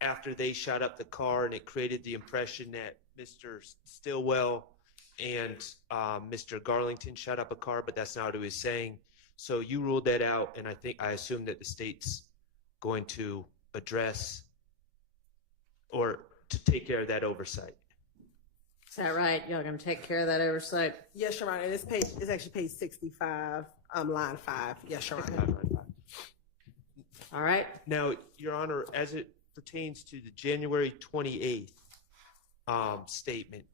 after they shot up the car, and it created the impression that Mr. Stillwell and Mr. Garlington shot up a car, but that's not what he was saying. So you ruled that out, and I assume that the state's going to address or to take care of that oversight. Is that right? Y'all gonna take care of that oversight? Yes, Your Honor. And it's actually page 65, line 5. Yes, Your Honor. All right. Now, Your Honor, as it pertains to the January 28th statement,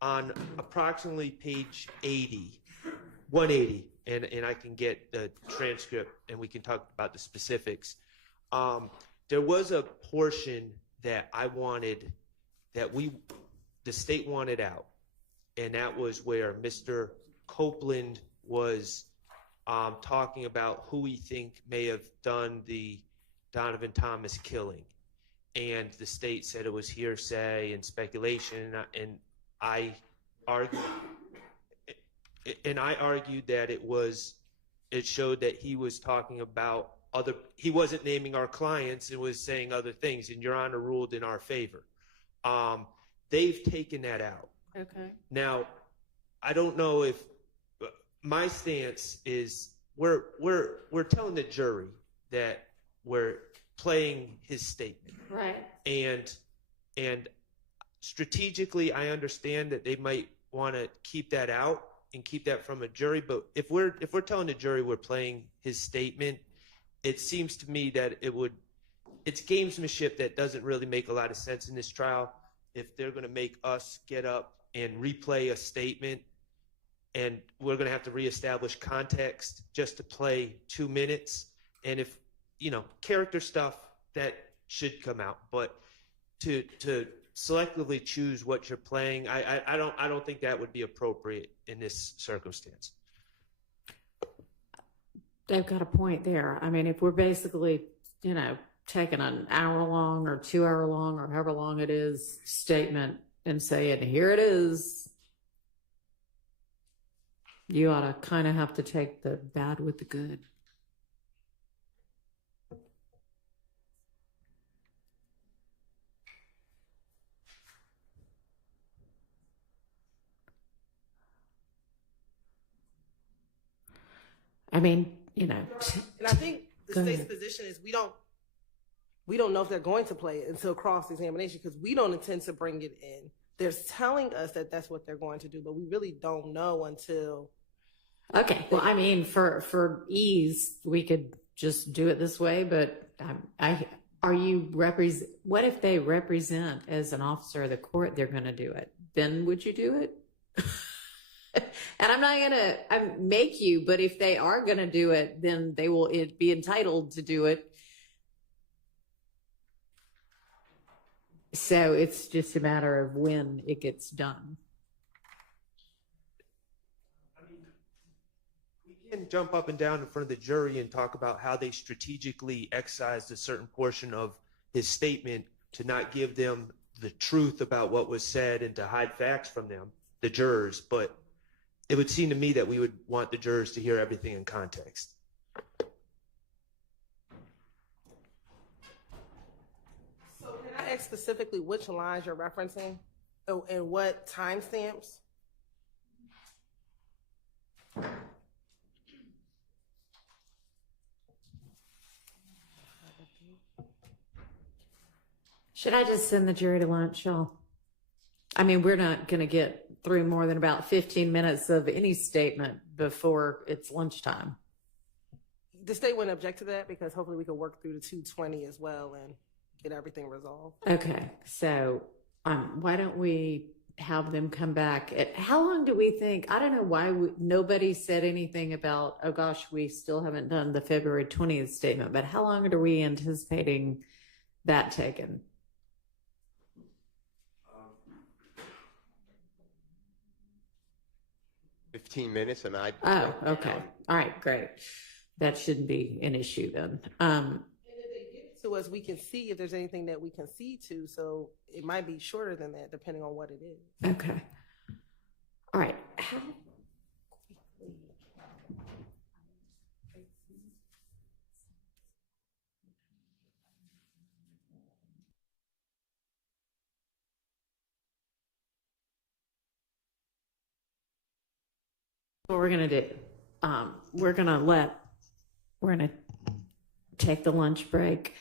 on approximately page 180, and I can get the transcript and we can talk about the specifics. There was a portion that I wanted, that the state wanted out, and that was where Mr. Copeland was talking about who he think may have done the Donovan Thomas killing. And the state said it was hearsay and speculation, and I argued that it showed that he was talking about he wasn't naming our clients and was saying other things, and Your Honor ruled in our favor. They've taken that out. Okay. Now, I don't know if my stance is we're telling the jury that we're playing his statement. Right. And strategically, I understand that they might want to keep that out and keep that from a jury. But if we're telling the jury we're playing his statement, it seems to me that it's gamesmanship that doesn't really make a lot of sense in this trial. If they're going to make us get up and replay a statement, and we're going to have to reestablish context just to play 2 minutes, and if character stuff, that should come out. But to selectively choose what you're playing, I don't think that would be appropriate in this circumstance. They've got a point there. I mean, if we're basically, taking an hour-long or 2-hour-long or however long it is statement and saying, here it is, you ought to kind of have to take the bad with the good. I mean, And I think the state's position is we don't know if they're going to play it until cross-examination, because we don't intend to bring it in. They're telling us that that's what they're going to do, but we really don't know until. Okay. Well, I mean, for ease, we could just do it this way, but what if they represent as an officer of the court, they're going to do it? Then would you do it? And I'm not going to make you, but if they are going to do it, then they will be entitled to do it. So it's just a matter of when it gets done. I mean, we can jump up and down in front of the jury and talk about how they strategically excised a certain portion of his statement to not give them the truth about what was said and to hide facts from them, the jurors. But it would seem to me that we would want the jurors to hear everything in context. So can I ask specifically which lines you're referencing and what timestamps? Should I just send the jury to lunch, y'all? I mean, we're not going to get through more than about 15 minutes of any statement before it's lunchtime. The state wouldn't object to that, because hopefully we can work through the 220 as well and get everything resolved. Okay, so why don't we have them come back? How long do we think? I don't know why nobody said anything about, oh gosh, we still haven't done the February 20th statement, but how long are we anticipating that taken? 15 minutes, and Oh, okay. All right, great. That shouldn't be an issue then. And if they give it to us, we can see if there's anything that we can see to. So it might be shorter than that, depending on what it is. Okay. All right. How quickly? what we're gonna do. We're gonna take the lunch break.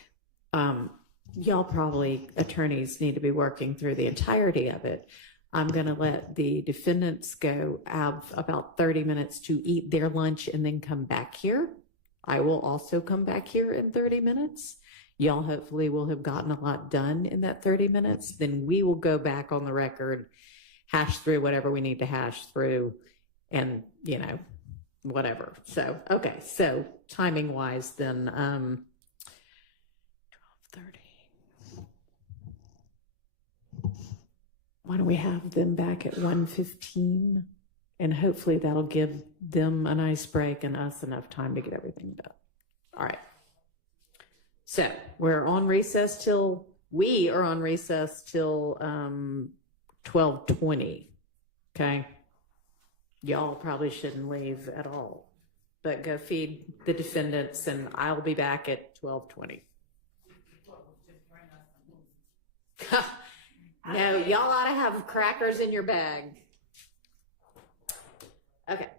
Y'all probably, attorneys, need to be working through the entirety of it. I'm gonna let the defendants go have about 30 minutes to eat their lunch and then come back here. I will also come back here in 30 minutes. Y'all hopefully will have gotten a lot done in that 30 minutes. Then we will go back on the record, hash through whatever we need to hash through, and, you know, whatever. So, okay. So timing wise, then, 12:30. Why don't we have them back at 1:15? And hopefully that'll give them a nice break and us enough time to get everything done. All right. So we are on recess till 12:20. Okay. Y'all probably shouldn't leave at all, but go feed the defendants and I'll be back at 12:20. No, y'all ought to have crackers in your bag. Okay.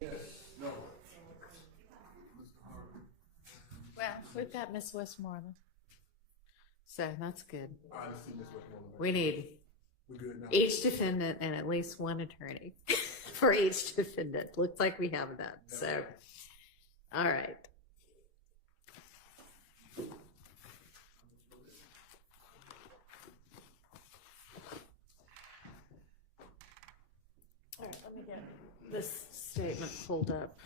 Well, we've got Miss Westmoreland. So that's good. We need each defendant and at least one attorney for each defendant. Looks like we have that. So, all right. All right, let me get this statement pulled up.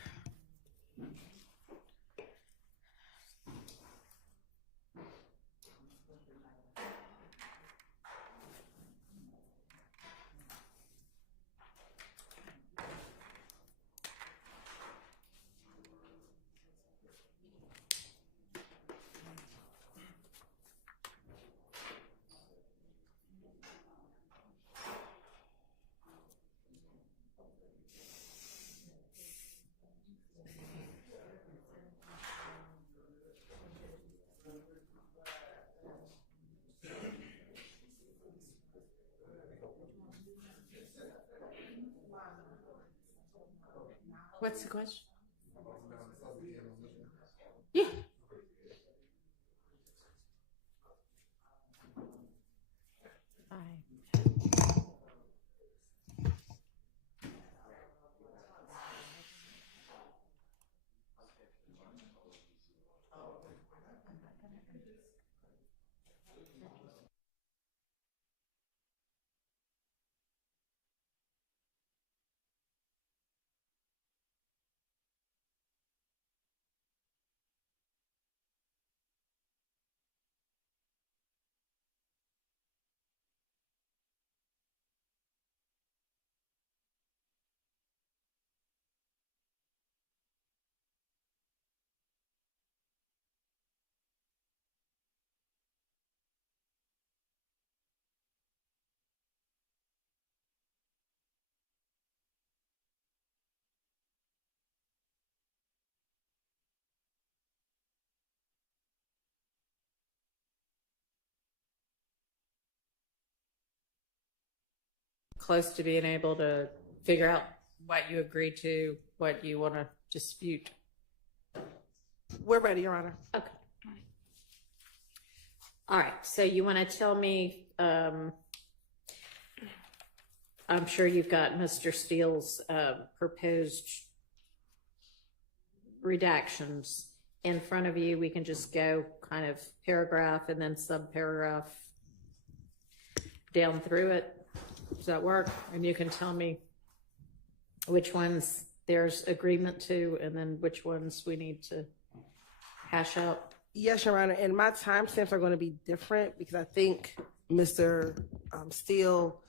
What's the question? Yeah. Close to being able to figure out what you agree to, what you want to dispute. We're ready, Your Honor. Okay. All right. So you want to tell me, I'm sure you've got Mr. Steele's proposed redactions in front of you. We can just go kind of paragraph and then subparagraph down through it. Does that work? And you can tell me which ones there's agreement to and then which ones we need to hash out. Yes, Your Honor, and my timestamps are going to be different because I think Mr. Steele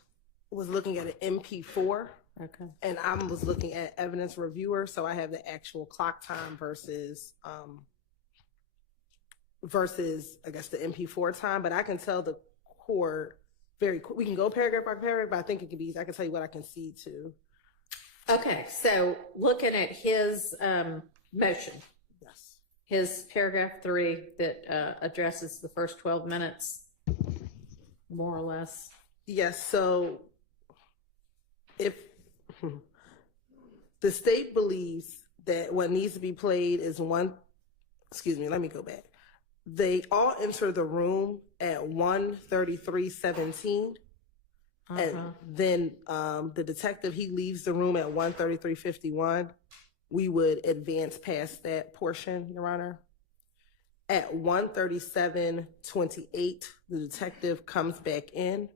was looking at an MP4. Okay. And I was looking at evidence reviewer, so I have the actual clock time versus I guess the MP4 time. But I can tell the court we can go paragraph by paragraph, but I think it can be easy. I can tell you what I can see too. Okay, so looking at his motion, Yes. his paragraph 3 that addresses the first 12 minutes, more or less. Yes, so if the state believes that what needs to be played is let me go back. They all enter the room at 1:33:17, and then the detective, he leaves the room at 1:33:51. We would advance past that portion, Your Honor. At 1:37:28, the detective comes back in.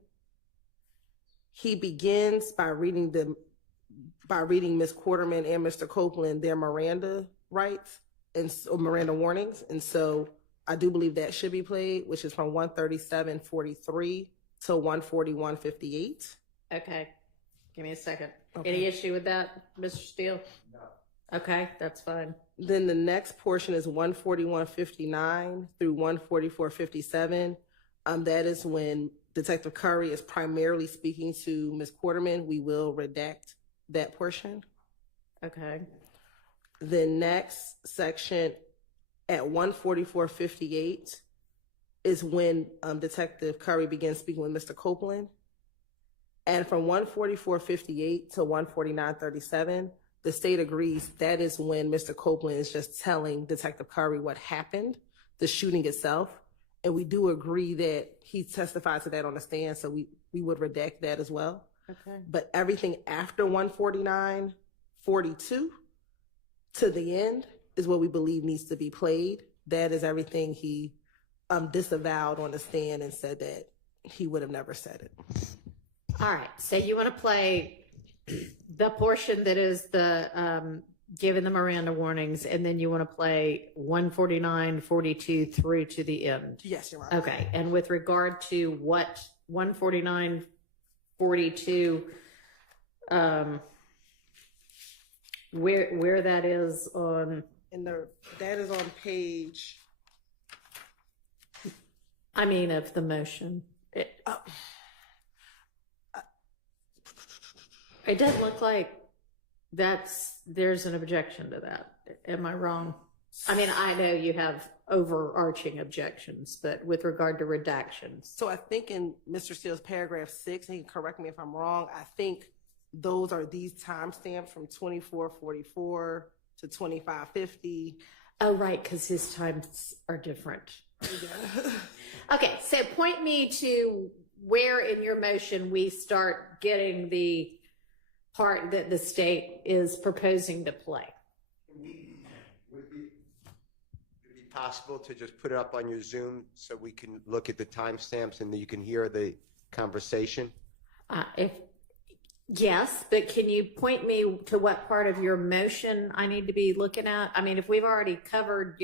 He begins by reading Ms. Quarterman and Mr. Copeland their Miranda rights and Miranda warnings, and so I do believe that should be played, which is from 1:37:43 to 1:41:58. Okay, give me a second. Okay. Any issue with that, Mr. Steele? No. Okay, that's fine. Then the next portion is 1:41:59 through 1:44:57. That is when Detective Curry is primarily speaking to Ms. Quarterman. We will redact that portion. Okay. The next section at 1:44:58 is when Detective Curry begins speaking with Mr. Copeland. And from 1:44:58 to 1:49:37, the state agrees, that is when Mr. Copeland is just telling Detective Curry what happened, the shooting itself. And we do agree that he testified to that on the stand, so we would redact that as well. Okay. But everything after 149:42 to the end is what we believe needs to be played. That is everything he disavowed on the stand and said that he would have never said it. All right. So you want to play the portion that is the giving the Miranda warnings, and then you want to play 149:42 through to the end. Yes, Your Honor. Okay. And with regard to what 149:42, where that is on, And that is on page. I mean, of the motion. It doesn't look like there's an objection to that. Am I wrong? I mean, I know you have overarching objections, but with regard to redactions. So I think in Mr. Steele's paragraph 6, and he can correct me if I'm wrong, I think those are these timestamps from 24:44 to 25:50. Oh, right, because his times are different. Okay, so point me to where in your motion we start getting the part that the state is proposing to play. Would it be possible to just put it up on your Zoom so we can look at the timestamps and you can hear the conversation? Yes, but can you point me to what part of your motion I need to be looking at? I mean, if we've already covered,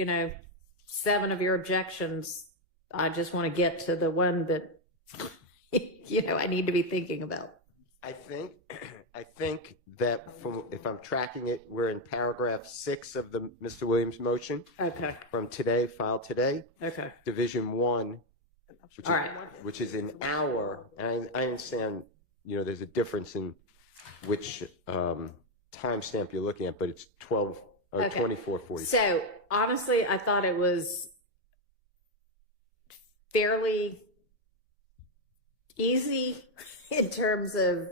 7 of your objections, I just want to get to the one that, I need to be thinking about. I think that if I'm tracking it, we're in paragraph 6 of the Mr. Williams motion Okay, from today, filed today, okay. Division 1, All right. which is an hour. And I understand, there's a difference in which timestamp you're looking at, but it's 12 or Okay. 24:40. So honestly, I thought it was fairly easy in terms of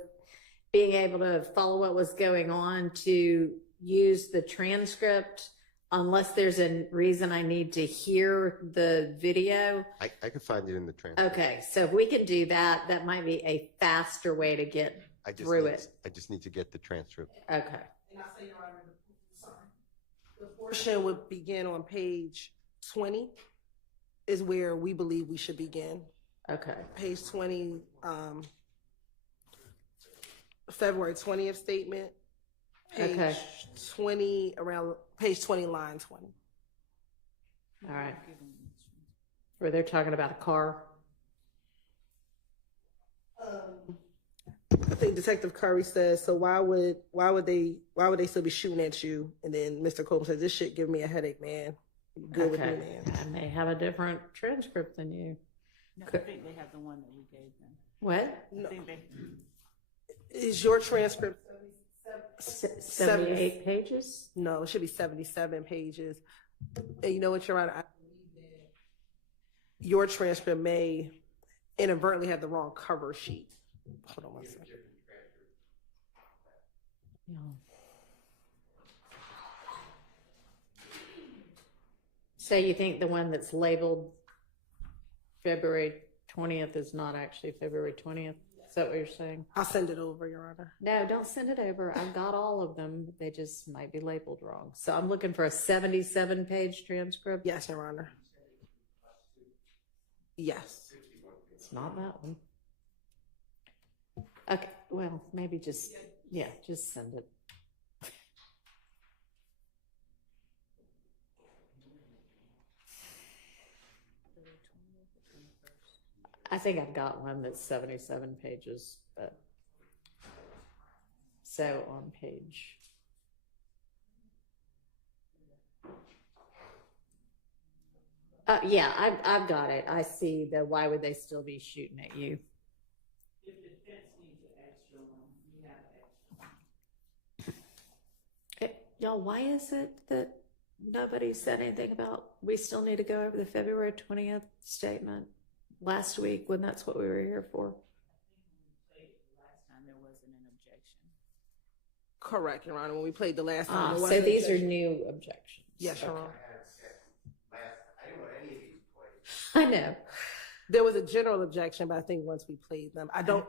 being able to follow what was going on, to use the transcript unless there's a reason I need to hear the video. I could find it in the transcript. Okay, so if we can do that, that might be a faster way to get through it. I just need to get the transcript. Okay. And I'll say, Your Honor, the portion would begin on page 20 is where we believe we should begin. Okay. Page 20, February 20th statement. Page Okay. 20, around page 20, line 20. All right. Where they're talking about a car. I think Detective Curry says, so why would they still be shooting at you? And then Mr. Copeland says, this shit give me a headache, man. You good with me, man? I may have a different transcript than you. No, I think they have the one that we gave them. What? I think they, Is your transcript 78 pages? No, it should be 77 pages. And you know what, Your Honor? I believe that your transcript may inadvertently have the wrong cover sheet. Hold on one second. Yeah. So you think the one that's labeled February 20th is not actually February 20th? Is that what you're saying? I'll send it over, Your Honor. No, don't send it over. I've got all of them. They just might be labeled wrong. So I'm looking for a 77-page transcript. Yes, Your Honor. Yes. It's not that one. Okay, well, maybe just send it. I think I've got one that's 77 pages, but so on page. Yeah, I've got it. I see the why would they still be shooting at you? if the defense needs an extra one, you have an extra. Y'all, why is it that nobody said anything about we still need to go over the February 20th statement last week when that's what we were here for? Last time there wasn't an objection. Correct, Your Honor. When we played the last time, Ah, there so wasn't these are objection. new objections. Yes, Your Honor. I didn't want any of these plays. I know. There was a general objection, but I think once we played them, I don't.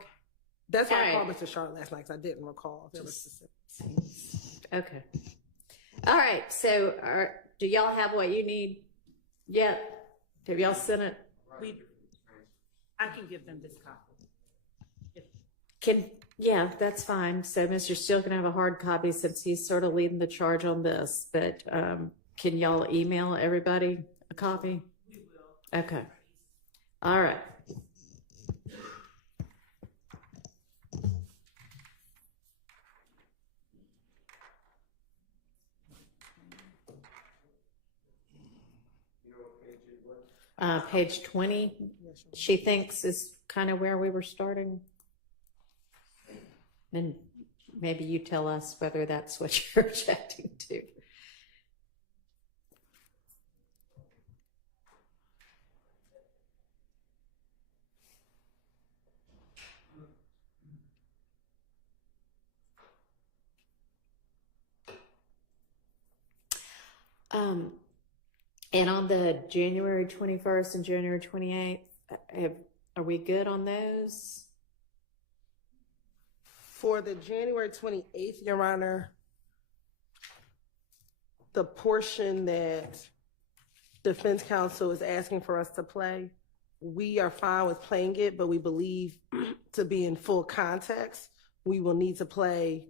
That's why I All called right. Mr. Sharp last night because I didn't recall. There was specific. Okay. All right. So, do y'all have what you need yet? Have y'all sent it? I can give them this copy. Yeah, that's fine. So Mr. Steele can have a hard copy since he's sort of leading the charge on this, but can y'all email everybody a copy? We will. Okay. All right. Page 20, she thinks is kind of where we were starting. And maybe you tell us whether that's what you're objecting to. And on the January 21st and January 28th, are we good on those? For the January 28th, Your Honor, the portion that defense counsel is asking for us to play, we are fine with playing it, but we believe to be in full context, we will need to play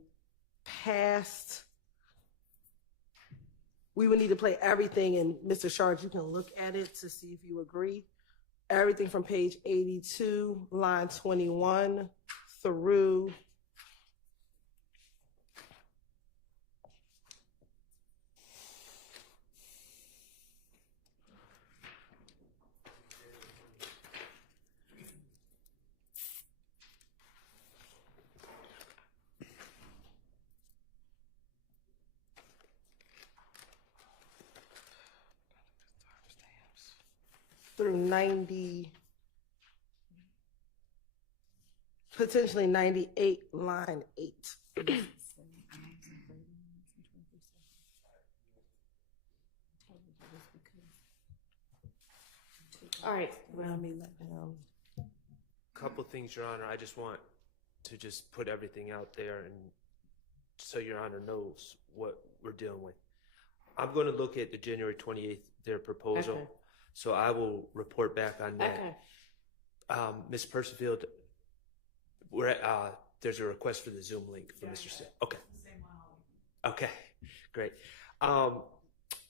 we would need to play everything, and Mr. Sharp, you can look at it to see if you agree. Everything from page 82, line 21 through through 90, potentially 98, line 8. All right. Let me let down. Couple things, Your Honor. I just want to just put everything out there and so Your Honor knows what we're dealing with. I'm going to look at the January 28th, their proposal. Okay. So I will report back on that. Okay. Ms. Percival, there's a request for the Zoom link for Mr. Still. Okay. Okay, great.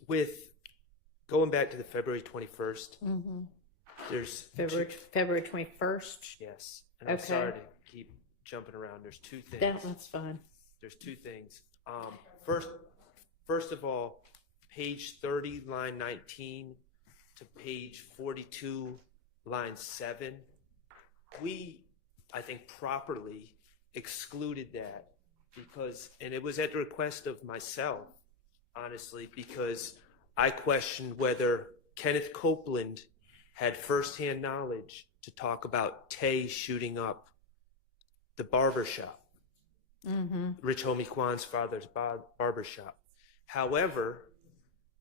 With going back to the February 21st, there's February 21st. yes, and I'm Okay. sorry to keep jumping around. There's two things. That's fine. There's two things. First of all, page 30, line 19 to page 42, line 7. We, I think, properly excluded that because, and it was at the request of myself, honestly, because I questioned whether Kenneth Copeland had firsthand knowledge to talk about Tay shooting up the barbershop. Rich Homie Kwan's father's barbershop. However,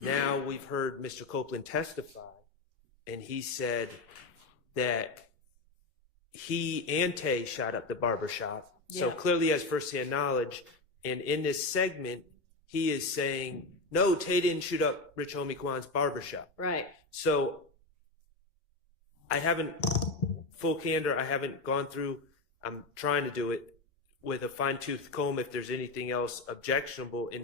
now we've heard Mr. Copeland testify, and he said that he and Tay shot up the barbershop. So Yeah. clearly he has firsthand knowledge. And in this segment, he is saying, no, Tay didn't shoot up Rich Homie Kwan's barbershop. Right. So I haven't, full candor, I haven't gone through, I'm trying to do it with a fine-tooth comb if there's anything else objectionable in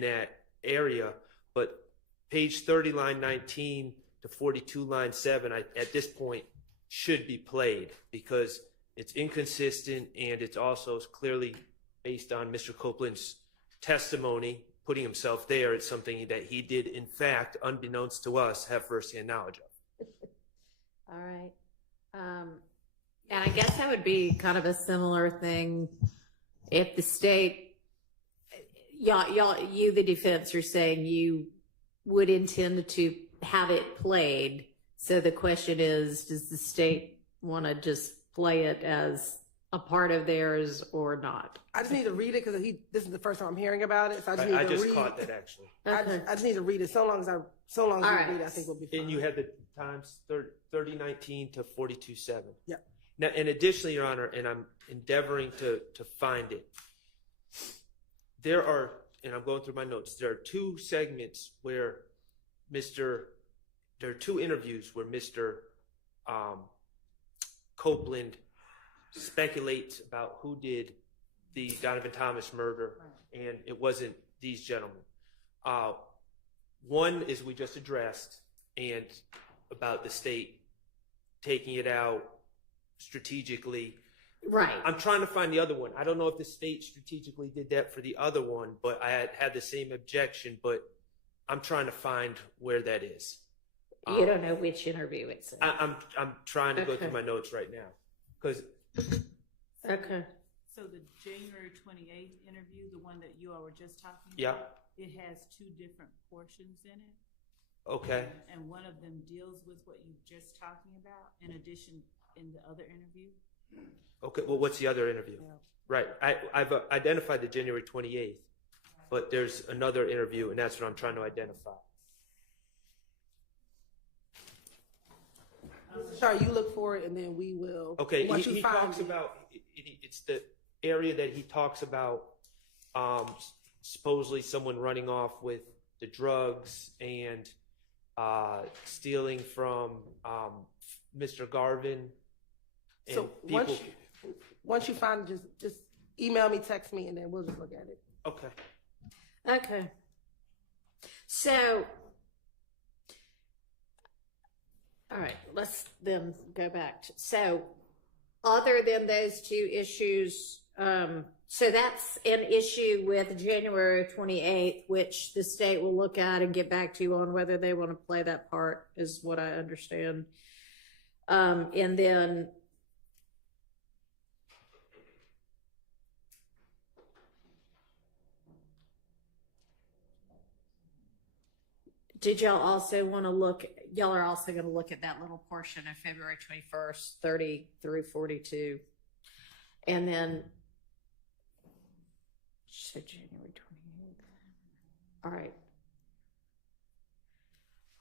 that area. But page 30, line 19 to 42, line 7, at this point should be played because it's inconsistent and it's also clearly based on Mr. Copeland's testimony, putting himself there. It's something that he did, in fact, unbeknownst to us, have firsthand knowledge of. All right. And I guess that would be kind of a similar thing if the state, you, the defense, are saying you would intend to have it played. So the question is, does the state want to just play it as a part of theirs or not? I just need to read it because this is the first time I'm hearing about it. So I just need I to just read. caught that actually. Okay. I just need to read it. So long as you All right. read it, I think we'll be fine. And you had the times 3019 to 427. Yeah. Now, and additionally, Your Honor, and I'm endeavoring to find it. There are, and I'm going through my notes. There are two segments where there are two interviews where Mr. Copeland speculates about who did the Donovan Thomas murder, and it wasn't these gentlemen. One is we just addressed, and about the state taking it out strategically. Right. I'm trying to find the other one. I don't know if the state strategically did that for the other one, but I had the same objection, but I'm trying to find where that is. You don't know which interview it's in. I'm trying to go Okay. through my notes right now because Okay. So the January 28th interview, the one that you all were just talking about? Yeah. It has two different portions in it. okay, And one of them deals with what you just talking about, in addition, in the other interview. okay. Well, what's the other interview? Yeah. Right. I've identified the January 28th, but there's another interview, and that's what I'm trying to identify. Sorry, you look for it, and then we will. Okay, once he you find talks it. about it's the area that he talks about supposedly someone running off with the drugs and stealing from Mr. Garvin. And So people, once you find it, just email me, text me, and then we'll just look at it. okay. Okay. So, all right, let's then go back to, so other than those two issues, so that's an issue with January 28th, which the state will look at and get back to you on whether they want to play that part, is what I understand. And then did y'all also want to look, y'all are also going to look at that little portion of February 21st, 30 through 42. And then, so January 28th. All right.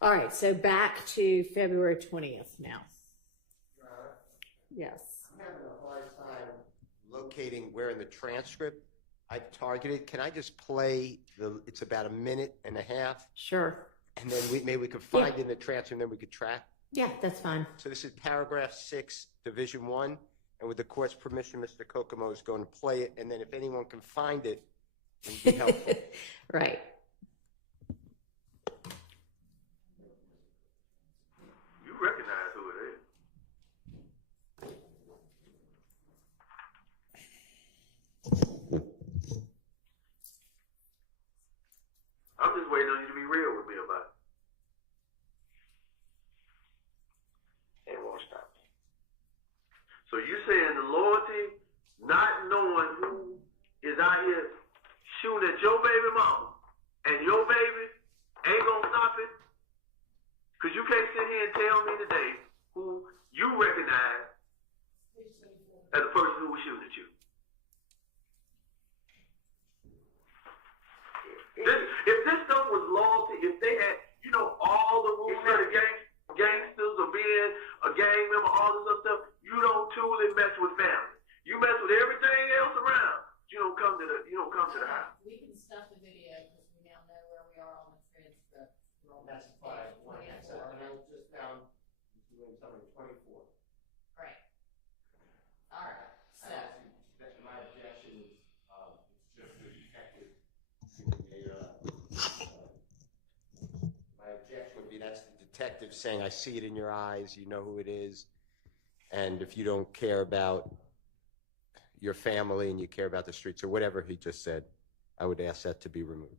All right, so back to February 20th now. Yes. I'm having a hard time locating where in the transcript I've targeted. Can I just play it's about a minute and a half, Sure. and then maybe we could find it in the transcript, and then we could track. Yeah, that's fine. So this is paragraph 6, division 1, and with the court's permission, Mr. Kokomo is going to play it, and then if anyone can find it, it would be helpful. Right. You recognize who it is. I'm just waiting on you to be real with me about it. It won't stop. So you saying the loyalty, not knowing who is out here shooting at your baby mama and your baby ain't gonna stop it? Because you can't sit here and tell me today who you recognize as the person who was shooting at you. If this stuff was loyalty, if they had, all the rules of the gangsters or being a gang member, all this other stuff, you don't truly mess with family. You mess with everything else around. You don't come to the house. We can stop the video because we now know where we are on the transcript. That's fine. I just found doing something 24. Right. All right. So, My objection is, it's just the detective. My objection would be that's the detective saying, I see it in your eyes, you know who it is. And if you don't care about your family and you care about the streets or whatever he just said, I would ask that to be removed.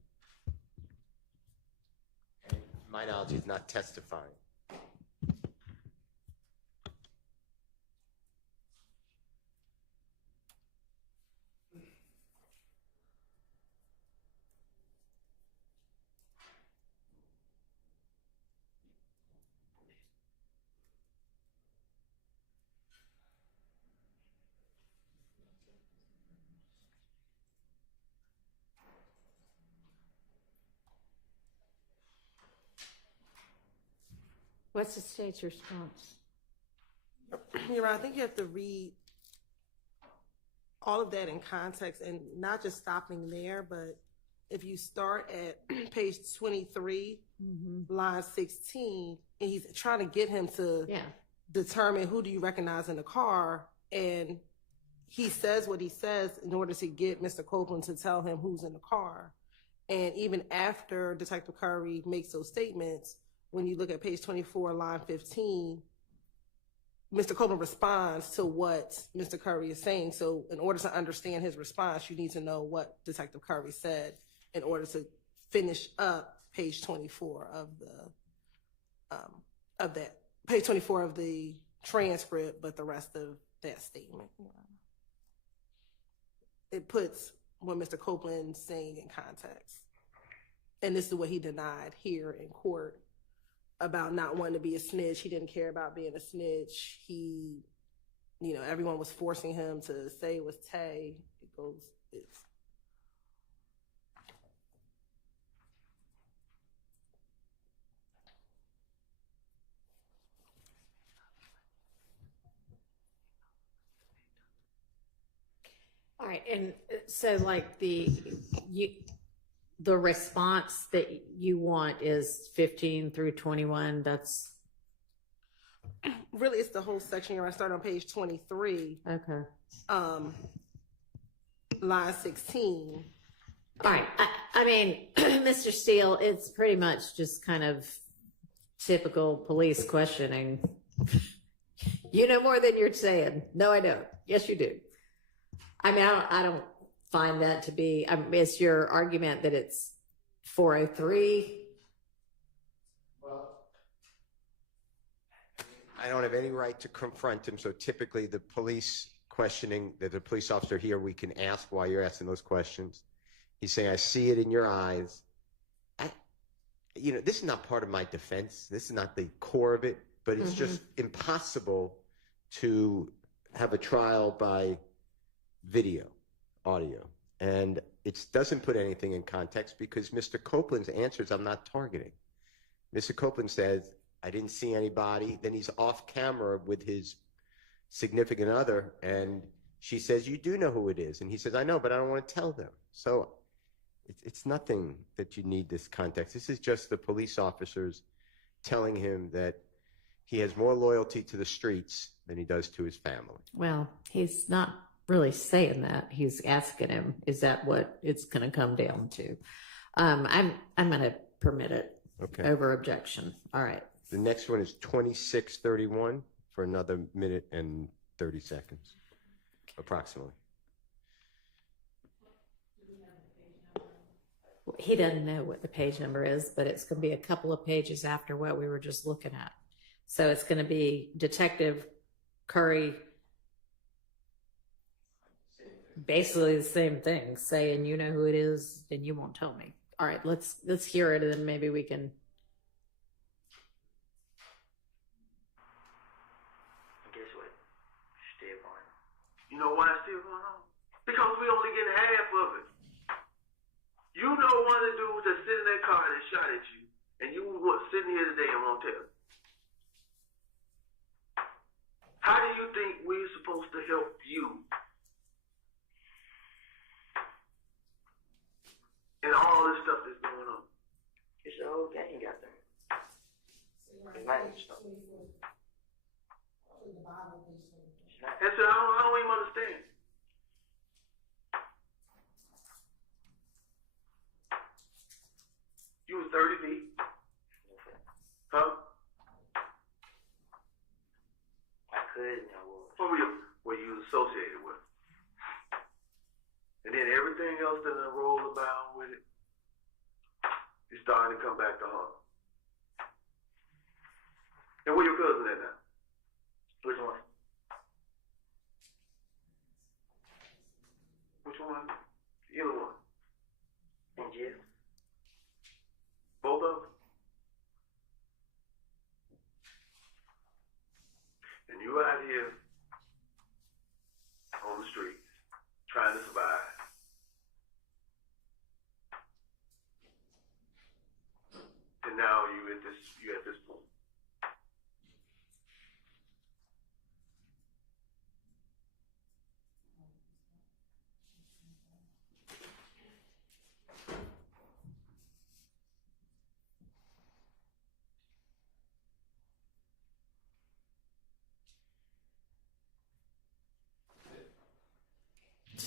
And my knowledge, he's not testifying. What's the state's response? You're right. I think you have to read all of that in context and not just stopping there, but if you start at page 23, line 16, and he's trying to get him to Yeah. determine who do you recognize in the car, and he says what he says in order to get Mr. Copeland to tell him who's in the car. And even after Detective Curry makes those statements, when you look at page 24, line 15, Mr. Copeland responds to what Mr. Curry is saying. So in order to understand his response, you need to know what Detective Curry said in order to finish up page 24 of that page 24 of the transcript, but the rest of that statement. It puts what Mr. Copeland's saying in context. And this is what he denied here in court about not wanting to be a snitch. He didn't care about being a snitch. He, everyone was forcing him to say it was Tay. It's All right, and so like the response that you want is 15 through 21. That's really, it's the whole section here. I start on page 23, okay. line 16. All right. I mean, Mr. Steele, it's pretty much just kind of typical police questioning. You know more than you're saying. No, I don't. Yes, you do. I mean, I don't find that to be, it's your argument that it's 403. Well, I don't have any right to confront him, so typically the police questioning, that the police officer here, we can ask why you're asking those questions. He's saying, I see it in your eyes. This is not part of my defense. This is not the core of it, but it's just impossible to have a trial by video, audio. And it doesn't put anything in context because Mr. Copeland's answers I'm not targeting. Mr. Copeland says, I didn't see anybody. Then he's off camera with his significant other, and she says, you do know who it is. And he says, I know, but I don't want to tell them. So it's nothing that you need this context. This is just the police officers telling him that he has more loyalty to the streets than he does to his family. Well, he's not really saying that. He's asking him, is that what it's going to come down to? I'm going to permit it over objection. All right. The next one is 2631 for another minute and 30 seconds, approximately. He doesn't know what the page number is, but it's going to be a couple of pages after what we were just looking at. So it's going to be Detective Curry, basically the same thing, saying, you know who it is, and you won't tell me. All right, let's hear it, and then maybe we can. Guess what? Still going. You know why it's still going on? Because we only getting half of it. You know one of the dudes that sit in that car that shot at you, and you were sitting here today and won't tell. How do you think we're supposed to help you in all this stuff that's going on? It's the whole gang got them. It's not even stuff. And so I don't even understand. You was 30 feet. Huh? My cousin, I was. What you was associated with. And then everything else that done rolled about with it is starting to come back to haunt. And where your cousin at now? Which one? Which one? Either one. In jail. Both of them? And you out here on the streets trying to survive. And now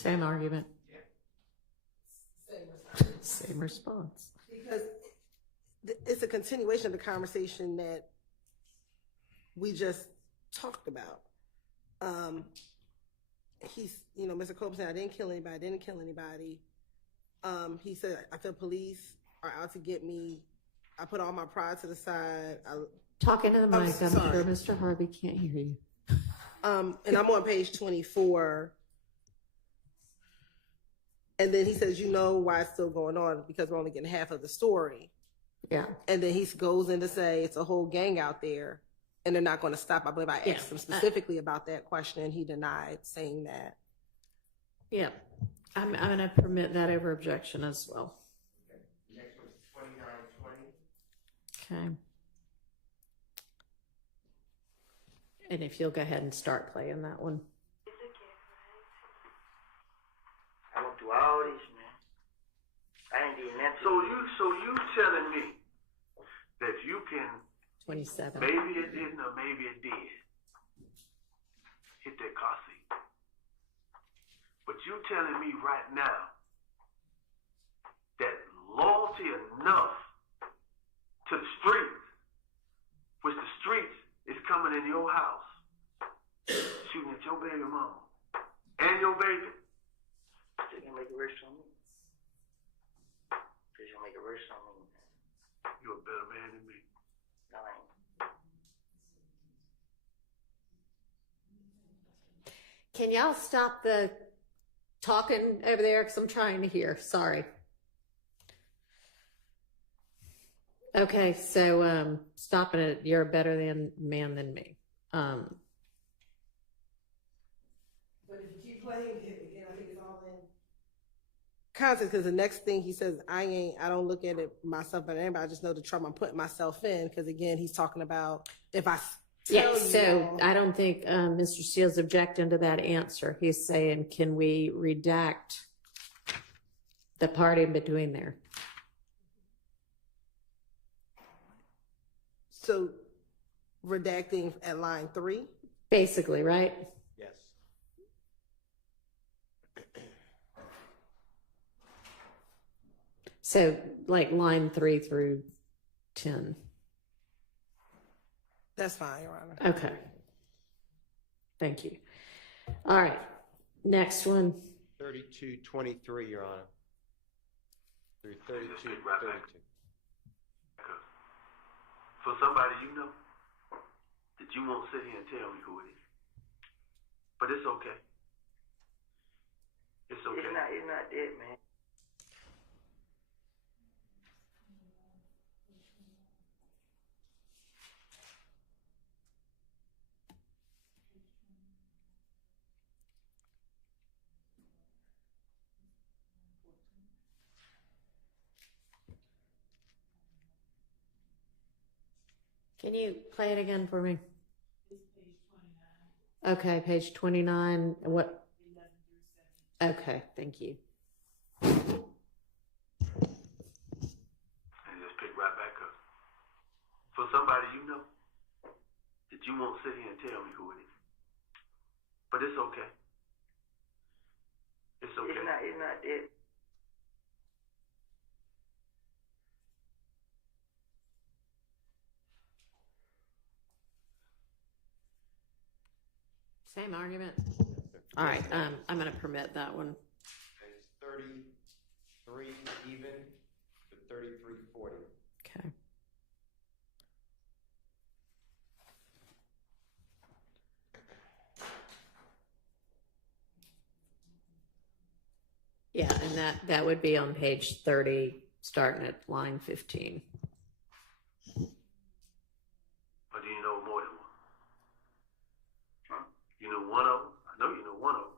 Same argument. Same response. Same response. Because it's a continuation of the conversation that we just talked about. Mr. Cope said, I didn't kill anybody. He said, I feel police are out to get me. I put all my pride to the side. Talking to the mic, I'm sorry. sure Mr. Harvey can't hear you. And I'm on page 24. And then he says, you know why it's still going on, because we're only getting half of the story. Yeah. And then he goes in to say it's a whole gang out there and they're not going to stop. I believe I asked him specifically about that question and he denied saying that. Yeah. I'm going to permit that over objection as well. Next one's 2920. Okay. And if you'll go ahead and start playing that one. I went through all this, man. I ain't did nothing. So you telling me that you can, 27. maybe it didn't or maybe it did, hit that car seat. But you telling me right now that loyalty enough to the streets, which the streets is coming in your house, shooting at your baby mama and your baby. Still gonna make it worse on me. Still gonna make it worse on me. You're a better man than me. No, I ain't. Can y'all stop the talking over there? Because I'm trying to hear. Sorry. Okay, so stopping it. You're a better man than me. But if you keep playing it again, I think it's all in context. Because the next thing he says, I don't look at it myself better than anybody. I just know the trouble I'm putting myself in. Because again, he's talking about if I tell you So all, I don't think Mr. Steele's objecting to that answer. He's saying, can we redact the part in between there? so redacting at line 3. Basically, right? Yes. So like line 3 through 10. That's fine, Your Honor. Okay. Thank you. All right. Next one. 3223, Your Honor. Through 32, Right back. 32. For somebody you know that you won't sit here and tell me who it is. But it's okay. It's okay. It's not that, man. Can you play it again for me? Okay, page 29. What? Okay, thank you. And just pick right back up. For somebody you know that you won't sit here and tell me who it is. But it's okay. It's okay. It's not that. Same argument. All right, I'm going to permit that one. It's 33 even to 3340. Okay. Yeah, and that would be on page 30, starting at line 15. Or do you know more than one? Huh? You know one of them? I know you know one of them.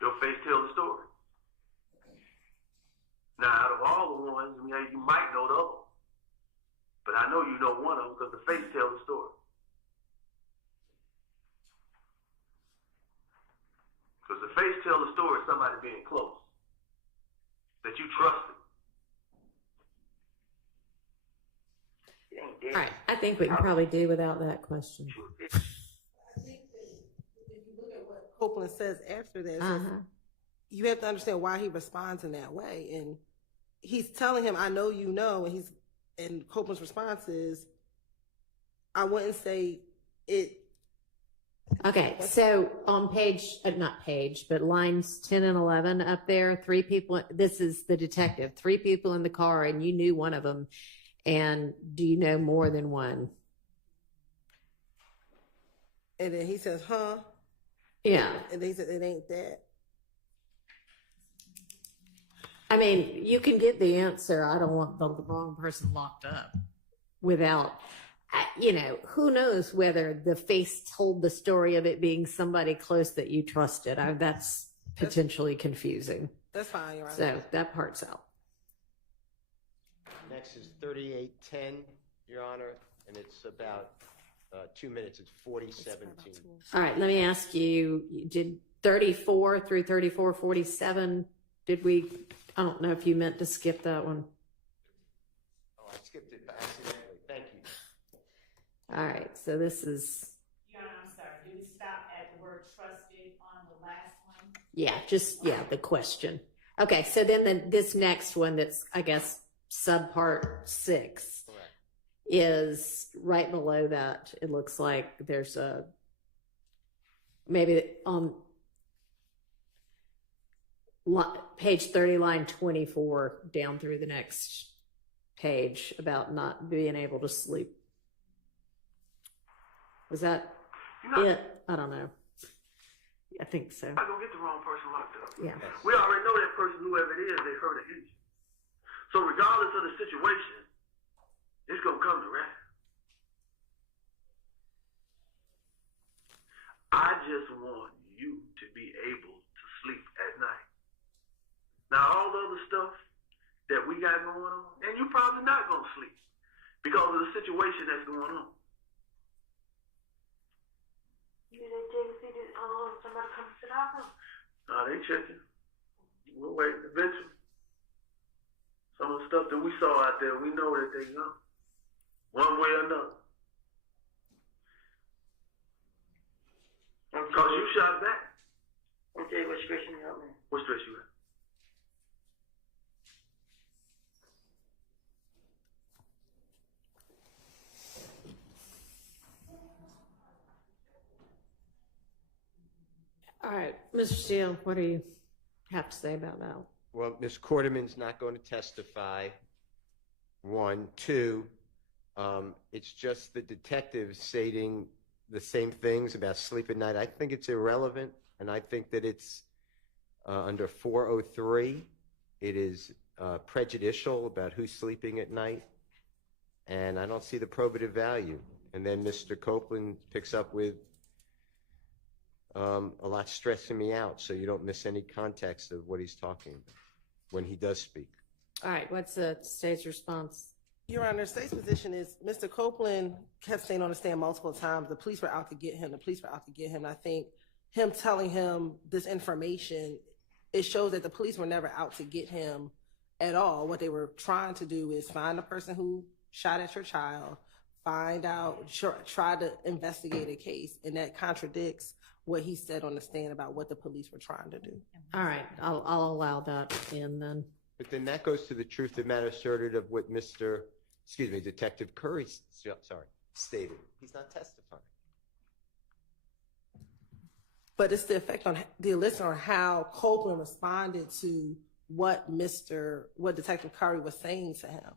Your face tells the story. Now, out of all the ones, you might know the other. But I know you know one of them because the face tells the story. Because the face tells the story of somebody being close. That you trusted. It ain't that. All right, I think we can probably do without that question. I think that if you look Copeland says after this, you have to understand why he responds in that way. And he's telling him, I know you know, and Copeland's response is, I wouldn't say it. Okay, so on not page, but lines 10 and 11 up there, 3 people, this is the detective, 3 people in the car, and you knew one of them. And do you know more than one? And then he says, huh? Yeah. And they said, it ain't that. I mean, you can get the answer. I don't want the wrong person locked up without, who knows whether the face told the story of it being somebody close that you trusted. That's potentially confusing. That's fine, Your Honor. So that part's out. Next is 3810, Your Honor, and it's about 2 minutes. It's 4017. All right, let me ask you, did 34 through 3447, I don't know if you meant to skip that one. Oh, I skipped it accidentally. Thank you. All right, so this is, Your Honor, I'm sorry, did we stop at the word trusted on the last one? the question. Okay, so then this next one that's, I guess, subpart 6 Correct. is right below that. It looks like there's maybe on page 30, line 24, down through the next page about not being able to sleep. Was that it? I don't know. I think so. I'm not gonna get the wrong person locked up. Yeah. We already know that person, whoever it is, they hurt or injured. So regardless of the situation, it's gonna come to rest. I just want you to be able to sleep at night. Now all the other stuff that we got going on, and you're probably not gonna sleep because of the situation that's going on. You didn't check and see that somebody come to the house? Nah, they checking. We'll wait eventually. Some of the stuff that we saw out there, we know that they know. One way or another. Because you shot back. Let me tell you what stressing me out, man. What stress you at? All right, Mr. Steele, what do you have to say about that? Well, Ms. Quarterman's not going to testify. 1, 2, it's just the detective stating the same things about sleep at night. I think it's irrelevant, and I think that it's under 403. It is prejudicial about who's sleeping at night, and I don't see the probative value. And then Mr. Copeland picks up with a lot stressing me out, so you don't miss any context of what he's talking about when he does speak. All right, what's the state's response? Your Honor, the state's position is Mr. Copeland kept staying on the stand multiple times. The police were out to get him. The police were out to get him. And I think him telling him this information, it shows that the police were never out to get him at all. What they were trying to do is find the person who shot at your child, find out, try to investigate a case, and that contradicts what he said on the stand about what the police were trying to do. All right, I'll allow that in then. But then that goes to the truth of the matter asserted of what Detective Curry, stated. He's not testifying. But it's the effect on the listener on how Copeland responded to what Detective Curry was saying to him.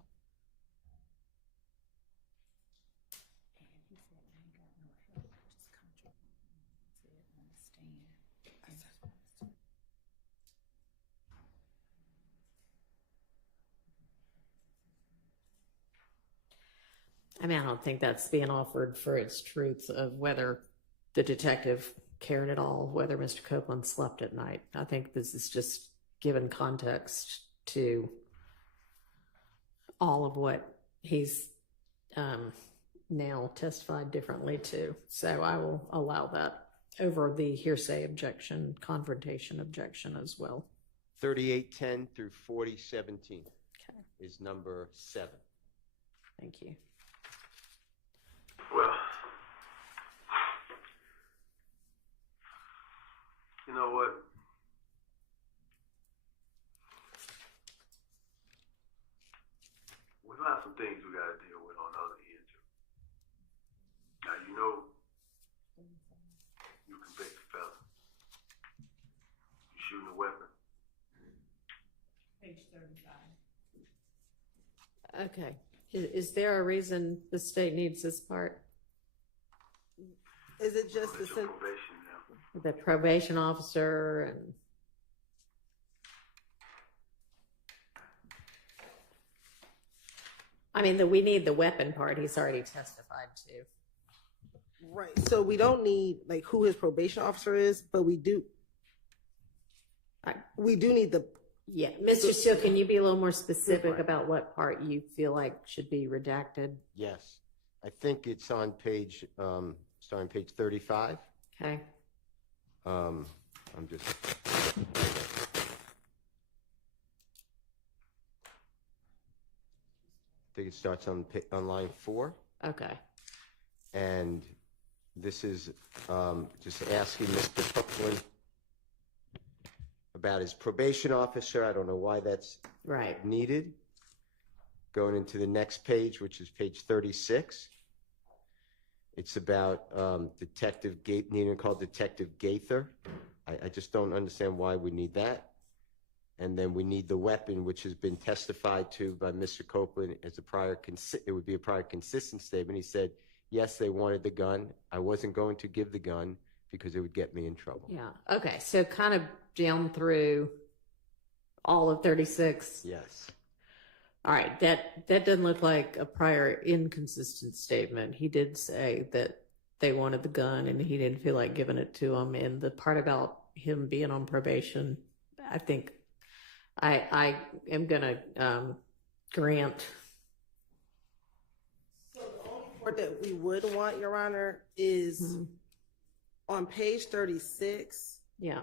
I mean, I don't think that's being offered for its truth of whether the detective cared at all, whether Mr. Copeland slept at night. I think this is just given context to all of what he's now testified differently to. So I will allow that over the hearsay objection, confrontation objection as well. 3810 through 4017 Okay, is number 7. thank you. Well, You know what? We got some things we gotta deal with on the other end too. Now you know you convict a fella. You shooting a weapon. Page 35. Okay. Is there a reason the state needs this part? Is it just the That's your probation now. The probation officer and, I mean, we need the weapon part. He's already testified to. right? So we don't need like who his probation officer is, but we do. We do need the. Yeah, Mr. Steele, can you be a little more specific Right. about what part you feel like should be redacted? Yes. I think it's on page, starting page 35. Okay. I'm just. I think it starts on line 4. Okay. And this is just asking Mr. Copeland about his probation officer. I don't know why that's Right. needed. Going into the next page, which is page 36. It's about needing to call Detective Gaither. I just don't understand why we need that. And then we need the weapon, which has been testified to by Mr. Copeland as it would be a prior consistent statement. He said, yes, they wanted the gun. I wasn't going to give the gun because it would get me in trouble. Yeah. Okay. So kind of down through all of 36. Yes. All right. That doesn't look like a prior inconsistent statement. He did say that they wanted the gun and he didn't feel like giving it to him. And the part about him being on probation, I think I am going to grant. So the only part that we would want, Your Honor, is on page 36 Yeah.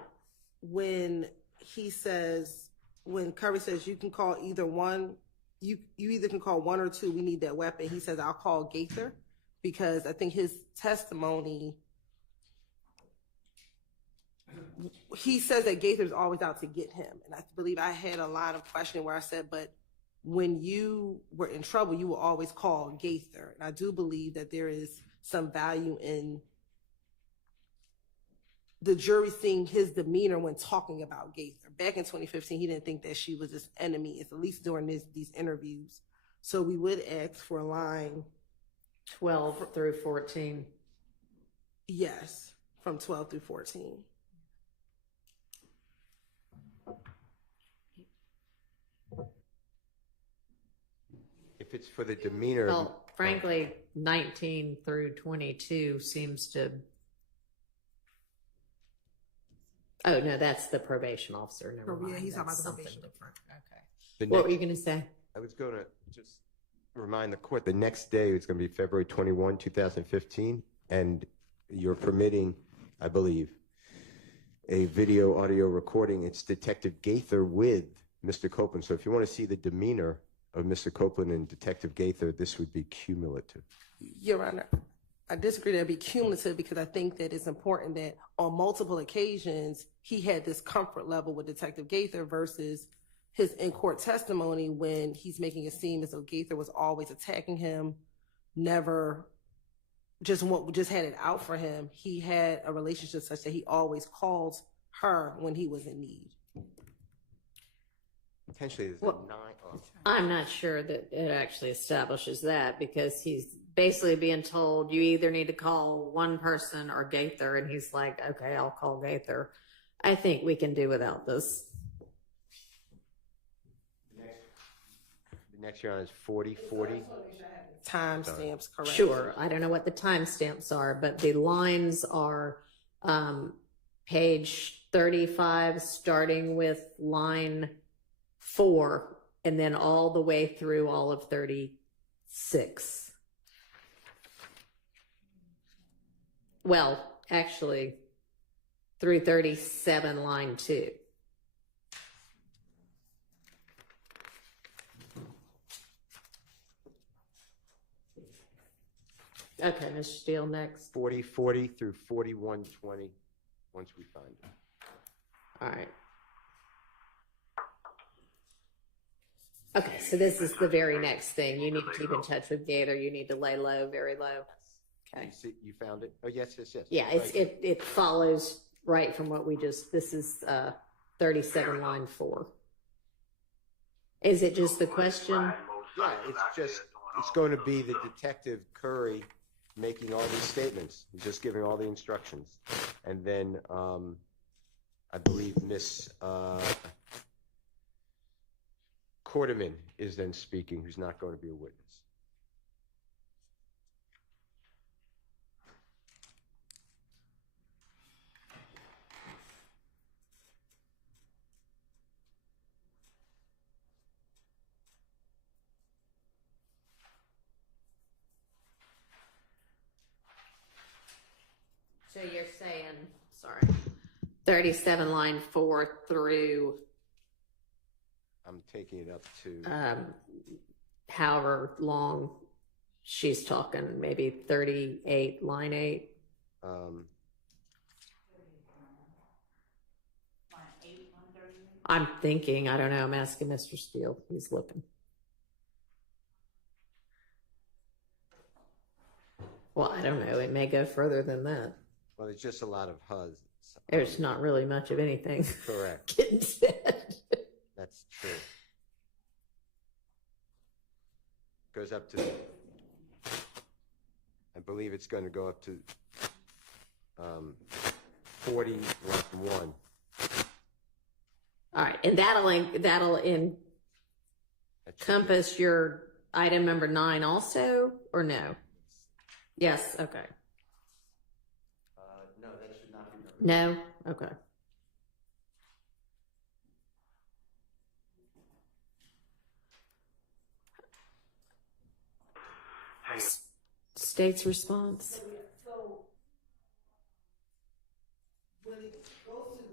when he says, when Curry says you can call either one, you either can call one or two. We need that weapon. He says I'll call Gaither because I think his testimony. He says that Gaither's always out to get him. And I believe I had a line of questioning where I said, but when you were in trouble, you will always call Gaither. And I do believe that there is some value in the jury seeing his demeanor when talking about Gaither. Back in 2015, he didn't think that she was his enemy, at least during these interviews. So we would ask for a line. 12 through 14. Yes, from 12 through 14. If it's for the demeanor. Well, frankly, 19 through 22 seems to. Oh, no, that's the probation officer. Never Yeah, mind. he's talking That's about the something probation. different. Okay. The What were next- you going to say? I was going to just remind the court, the next day is going to be February 21, 2015, and you're permitting, I believe, a video audio recording. It's Detective Gaither with Mr. Copeland. So if you want to see the demeanor of Mr. Copeland and Detective Gaither, this would be cumulative. Your Honor, I disagree that it'd be cumulative because I think that it's important that on multiple occasions, he had this comfort level with Detective Gaither versus his in-court testimony when he's making it seem as though Gaither was always attacking him, never just had it out for him. He had a relationship such that he always calls her when he was in need. Potentially, there's Well, a 9. Oh. I'm not sure that it actually establishes that because he's basically being told you either need to call one person or Gaither, and he's like, okay, I'll call Gaither. I think we can do without this. The next year on is 40. Timestamps correct. Sure, I don't know what the timestamps are, but the lines are page 35, starting with line 4, and then all the way through all of 36. Well, actually, through 37, line 2. Okay, Mr. Steele, next. 40 through 4120, once we find it. All right. Okay, so this is the very next thing. You need to keep in touch with Gator. You need to lay low, very low. Okay. You see, you found it? Oh, yes, yes, yes. Yeah, Right. it follows right from what we just, this is 37 line 4. Is it just the question? Yeah, it's going to be the Detective Curry making all these statements, He's just giving all the instructions. And then, I believe Miss Quarterman is then speaking, who's not going to be a witness. So you're saying, sorry, 37 line 4 through I'm taking it up to, however long she's talking, maybe 38 line 8. um, I'm thinking, I don't know, I'm asking Mr. Steele, he's looking. Well, I don't know, it may go further than that. well, there's just a lot of HUDs. There's not really much of anything Correct. getting said. That's true. Goes up to, I believe it's going to go up to 41. All right, and that'll encompass your item number 9 also, or no? Yes, okay. No, that should not be. No? Okay. State's response? So, when it goes to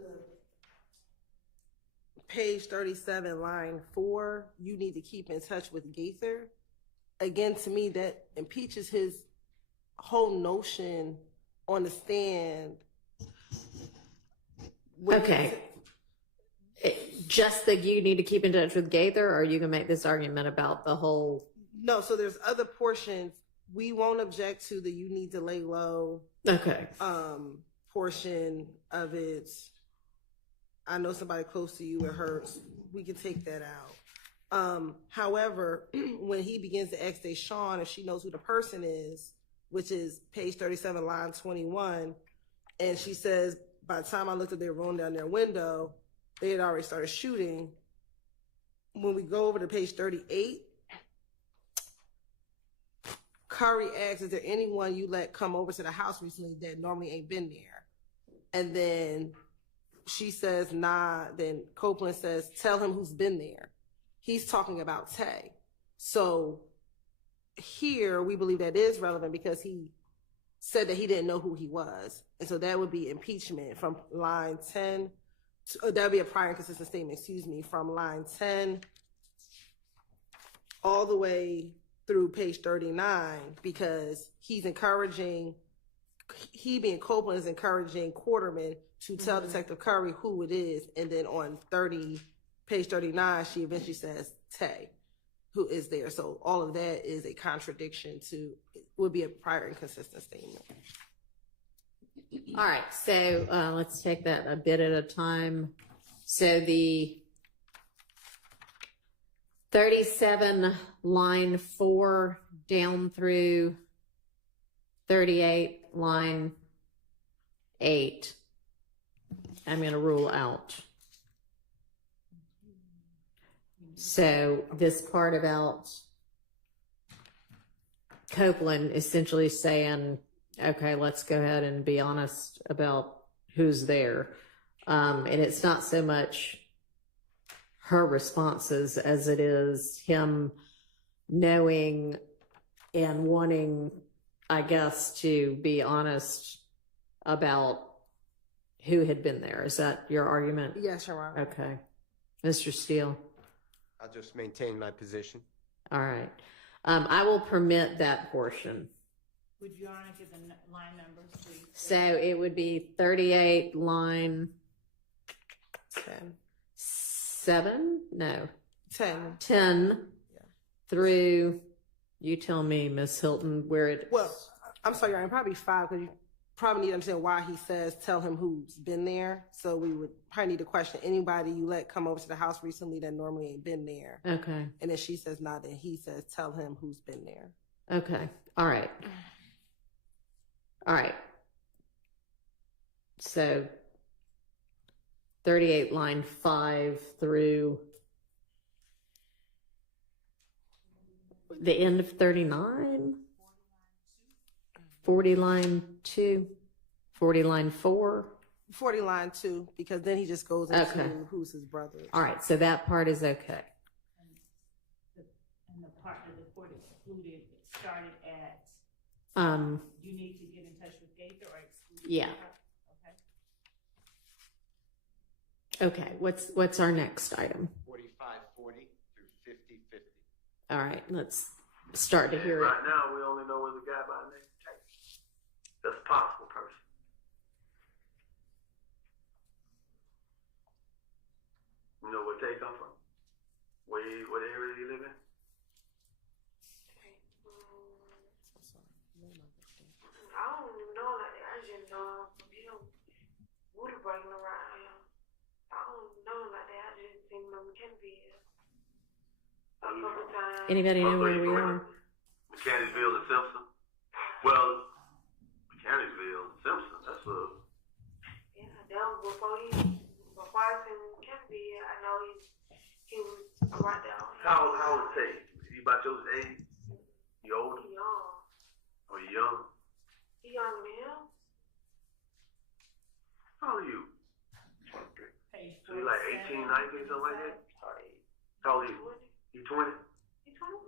the page 37, line 4, you need to keep in touch with Gaither. Again, to me, that impeaches his whole notion on the stand. Okay. Just that you need to keep in touch with Gaither, or you can make this argument about the whole? No, so there's other portions. We won't object to the you need to lay low Okay. portion of it. I know somebody close to you, it hurts. We can take that out. However, when he begins to ask Deshawn if she knows who the person is, which is page 37, line 21, and she says, by the time I looked at their room down their window, they had already started shooting. When we go over to page 38, Curry asks, is there anyone you let come over to the house recently that normally ain't been there? And then she says, nah. Then Copeland says, tell him who's been there. He's talking about Tay. So here we believe that is relevant because he said that he didn't know who he was. And so that would be impeachment from line 10. That would be a prior inconsistent statement, from line 10 all the way through page 39, because he being Copeland is encouraging Quarterman to tell Detective Curry who it is. And then on page 39, she eventually says Tay, who is there. So all of that is a contradiction would be a prior inconsistent statement. All right, so let's take that a bit at a time. So the 37 line 4 down through 38 line 8, I'm going to rule out. So this part about Copeland essentially saying, okay, let's go ahead and be honest about who's there. And it's not so much her responses as it is him knowing and wanting, I guess, to be honest about who had been there. Is that your argument? Yes, Your Honor. Okay. Mr. Steele? I'll just maintain my position. All right. I will permit that portion. Would you honor give the line numbers, please? So it would be 38 line 10. 7? No. 10. 10 Yeah. through, you tell me, Miss Hilton, where it. Well, I'm sorry, Ryan, probably 5 because you probably need to understand why he says tell him who's been there. So we would probably need to question anybody you let come over to the house recently that normally ain't been there. Okay. And then she says not, and he says tell him who's been there. Okay. All right. All right. So 38 line 5 through the end of 39, 40 line 2, 40 line 4. 40 line 2, because then he just goes into Okay. who's his brother. All right, so that part is okay. And the part that the court excluded started at, you need to get in touch with Gaither or exclude. Yeah. Okay. Okay, what's our next item? 4540 through 5050. All right, let's start to hear it. Right now, we only know there's a guy by the name of Tate. That's a possible person. You know where Tate come from? What area he live in? I don't even know like that. I just know him woody breaking around here. I don't know like that. I just seen him in Kenville a couple times. Anybody know where we From are? Mechanicsville and Simpson. Well, Mechanicsville and Simpson. That's a. Yeah, that was before I seen Kenville. I know he was right there. How old is Tate? Is he about your age? You older? He young. Or you young? He young man. How old are you? Page So you like 18, 19, something like that? How old are you? You 20? He 21.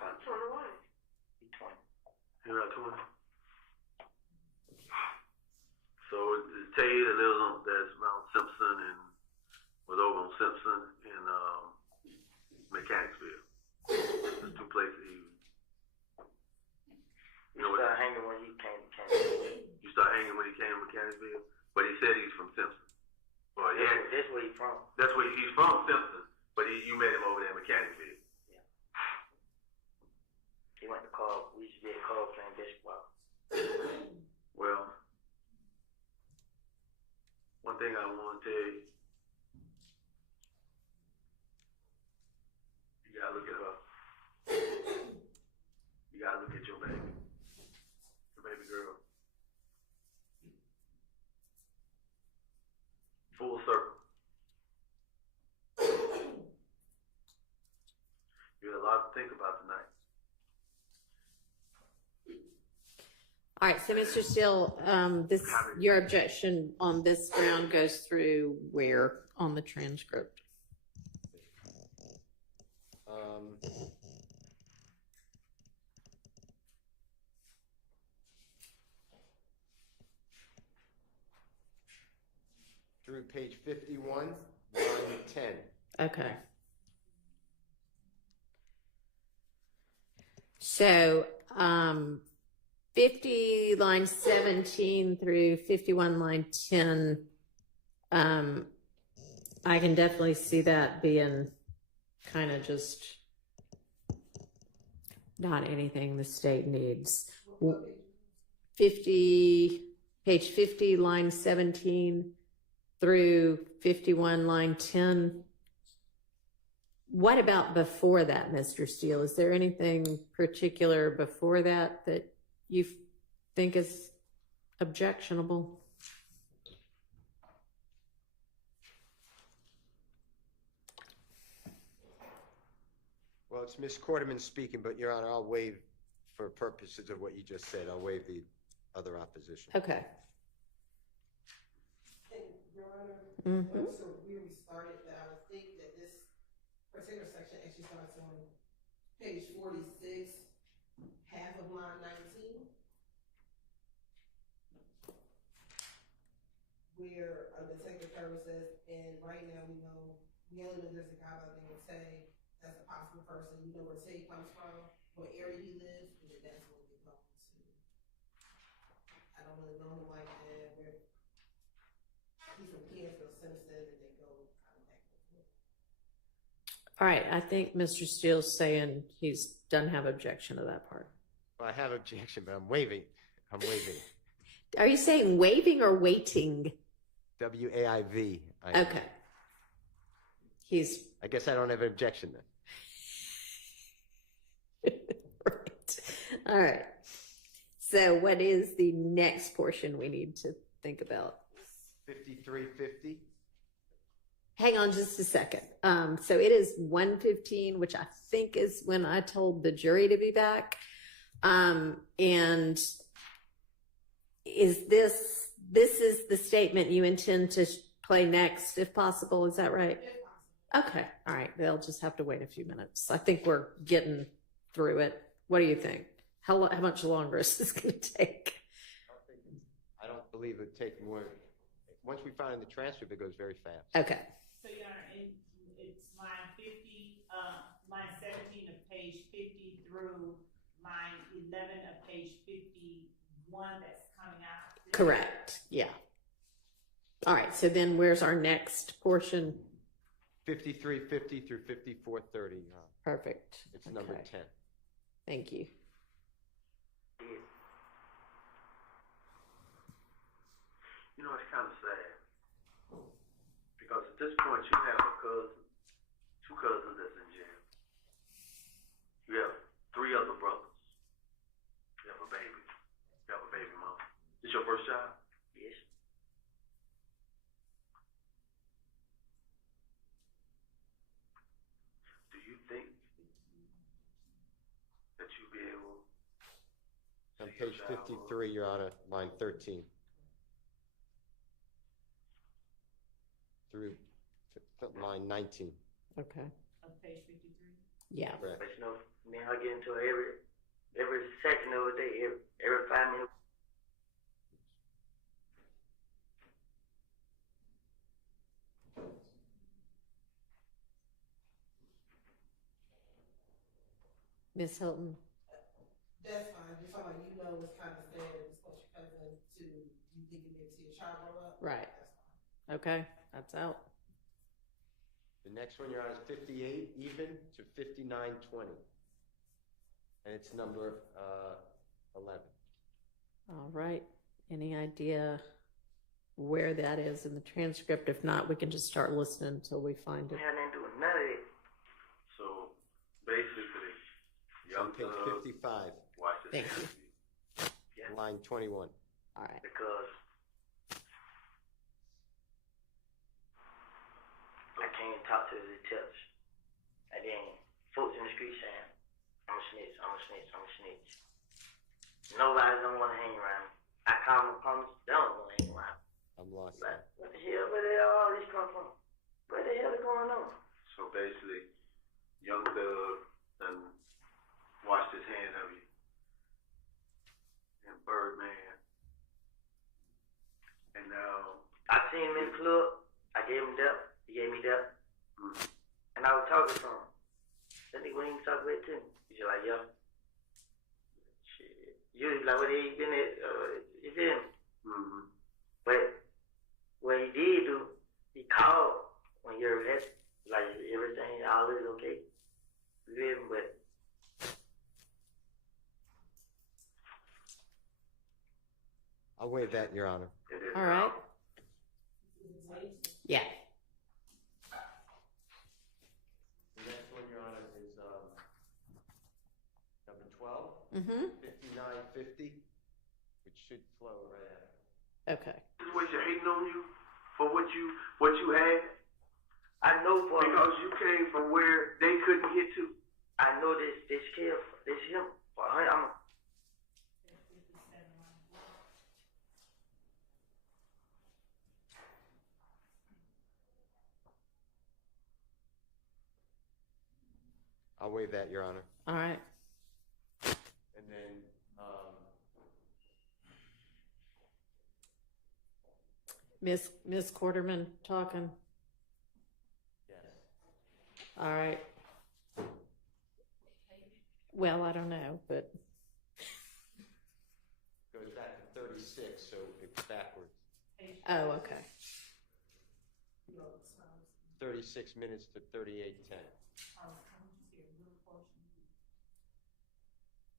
I'm 21. He 20. You're about 20. So it's Tay that lives on that's Mount Simpson and was over on Simpson in Mechanicsville. There's two places you know what Started hanging when he came to Kansas. you start hanging when he came to Mechanicsville, but he said he's from Simpson. Well, yeah, That's where he from. that's where he's from, Simpson, but you met him over there in Mechanicsville. He went to club. We used to be at club playing basketball. Well, one thing I want to tell you, you gotta look at her. You gotta look at your baby girl. Full circle. You had a lot to think about tonight. All right, so Mr. Steele, your objection on this ground goes through where on the transcript? Through page 51, line 10. Okay. So, 50 line 17 through 51 line 10, I can definitely see that being kind of just not anything the state needs. Page 50 line 17 through 51 line 10. What about before that, Mr. Steele? Is there anything particular before that that you think is objectionable? Well, it's Ms. Quarterman speaking, but Your Honor, I'll waive, for purposes of what you just said, I'll waive the other opposition. Okay. Your Honor, Mhm. so where we started, that I would think that this particular section actually starts on page 46, half of line 19, where the secretary says, and right now we only know there's a guy by the name of Tay, that's a possible person. You know where Tay comes from, what area he lives, and then that's what we're going to. I don't really know him like that. He's from Kansville, Simpson, and they go All right, I think Mr. Steele's saying he's doesn't have objection to that part. Well, I have objection, but I'm waving. I'm waving. Are you saying waving or waiting? WAIV. Okay. He's I guess I don't have an objection then. right. All right. So what is the next portion we need to think about? 5350. Hang on just a second. So it is 1:15, which I think is when I told the jury to be back. And is this is the statement you intend to play next, if possible? Is that right? Okay. All right. They'll just have to wait a few minutes. I think we're getting through it. What do you think? How much longer is this going to take? I don't believe it would take more. Once we find the transcript, it goes very fast. Okay. So, Your Honor, it's line 50, line 17 of page 50 through line 11 of page 51 that's coming out. Correct. Yeah. All right. So then where's our next portion? 5350 through 5430. Perfect. It's number Okay. 10. Thank you. You know, it's kind of sad. Because at this point, you have a cousin, two cousins that's in jail. You have three other brothers. You have a baby. You have a baby mama. This your first child? Yes. Do you think that you'll be able On page 53, you're on line 13. Through line 19. Okay. Of page 53. Yeah. Correct. But you know, me and her get into it every second of the day, every 5 minutes. Miss Hilton. That's fine. You're talking about, you know, it's kind of sad that it's supposed your cousin to, you think you need to see your child grow up? Right. That's fine. Okay. That's out. The next one you're on is 58 even to 5920. And it's number 11. All right. Any idea where that is in the transcript? If not, we can just start listening until we find it. Had nothing to do with none of that. So basically, It's on young page thug, 55, watch this. Thank you. Yeah. line 21. All right. Because I can't talk to the detectives. And then folks in the street saying, I'm a snitch, I'm a snitch, I'm a snitch. Nobody don't want to hang around. I call them opponents, they don't want to hang around. I'm lost. Like, what the hell, where the hell all this come from? Where the hell is going on? So basically, young thug and washed his hands of you. And Birdman. And now, I seen him in the club, I gave him that, he gave me that, and I was talking to him. That nigga wouldn't even talk with too. He's just like, yo. Shit. You was like, what the hell you been at? You feel me? But what he did do, he called when you're arrested, like everything, all is okay. You feel me? But I'll waive that, Your Honor. it is All right. Yeah. The next one, Your Honor, is number 12, Mm-hmm. 5950, which should flow right out. Okay. situation hating on you for what you had I know for because you came from where they couldn't get to. I know this kid, this him. For I'm I'll waive that, Your Honor. All right. And then, Miss Quarterman talking. yes. All right. Well, I don't know, but Goes back to 36, so it's backwards. oh, okay. 36 minutes to 38:10.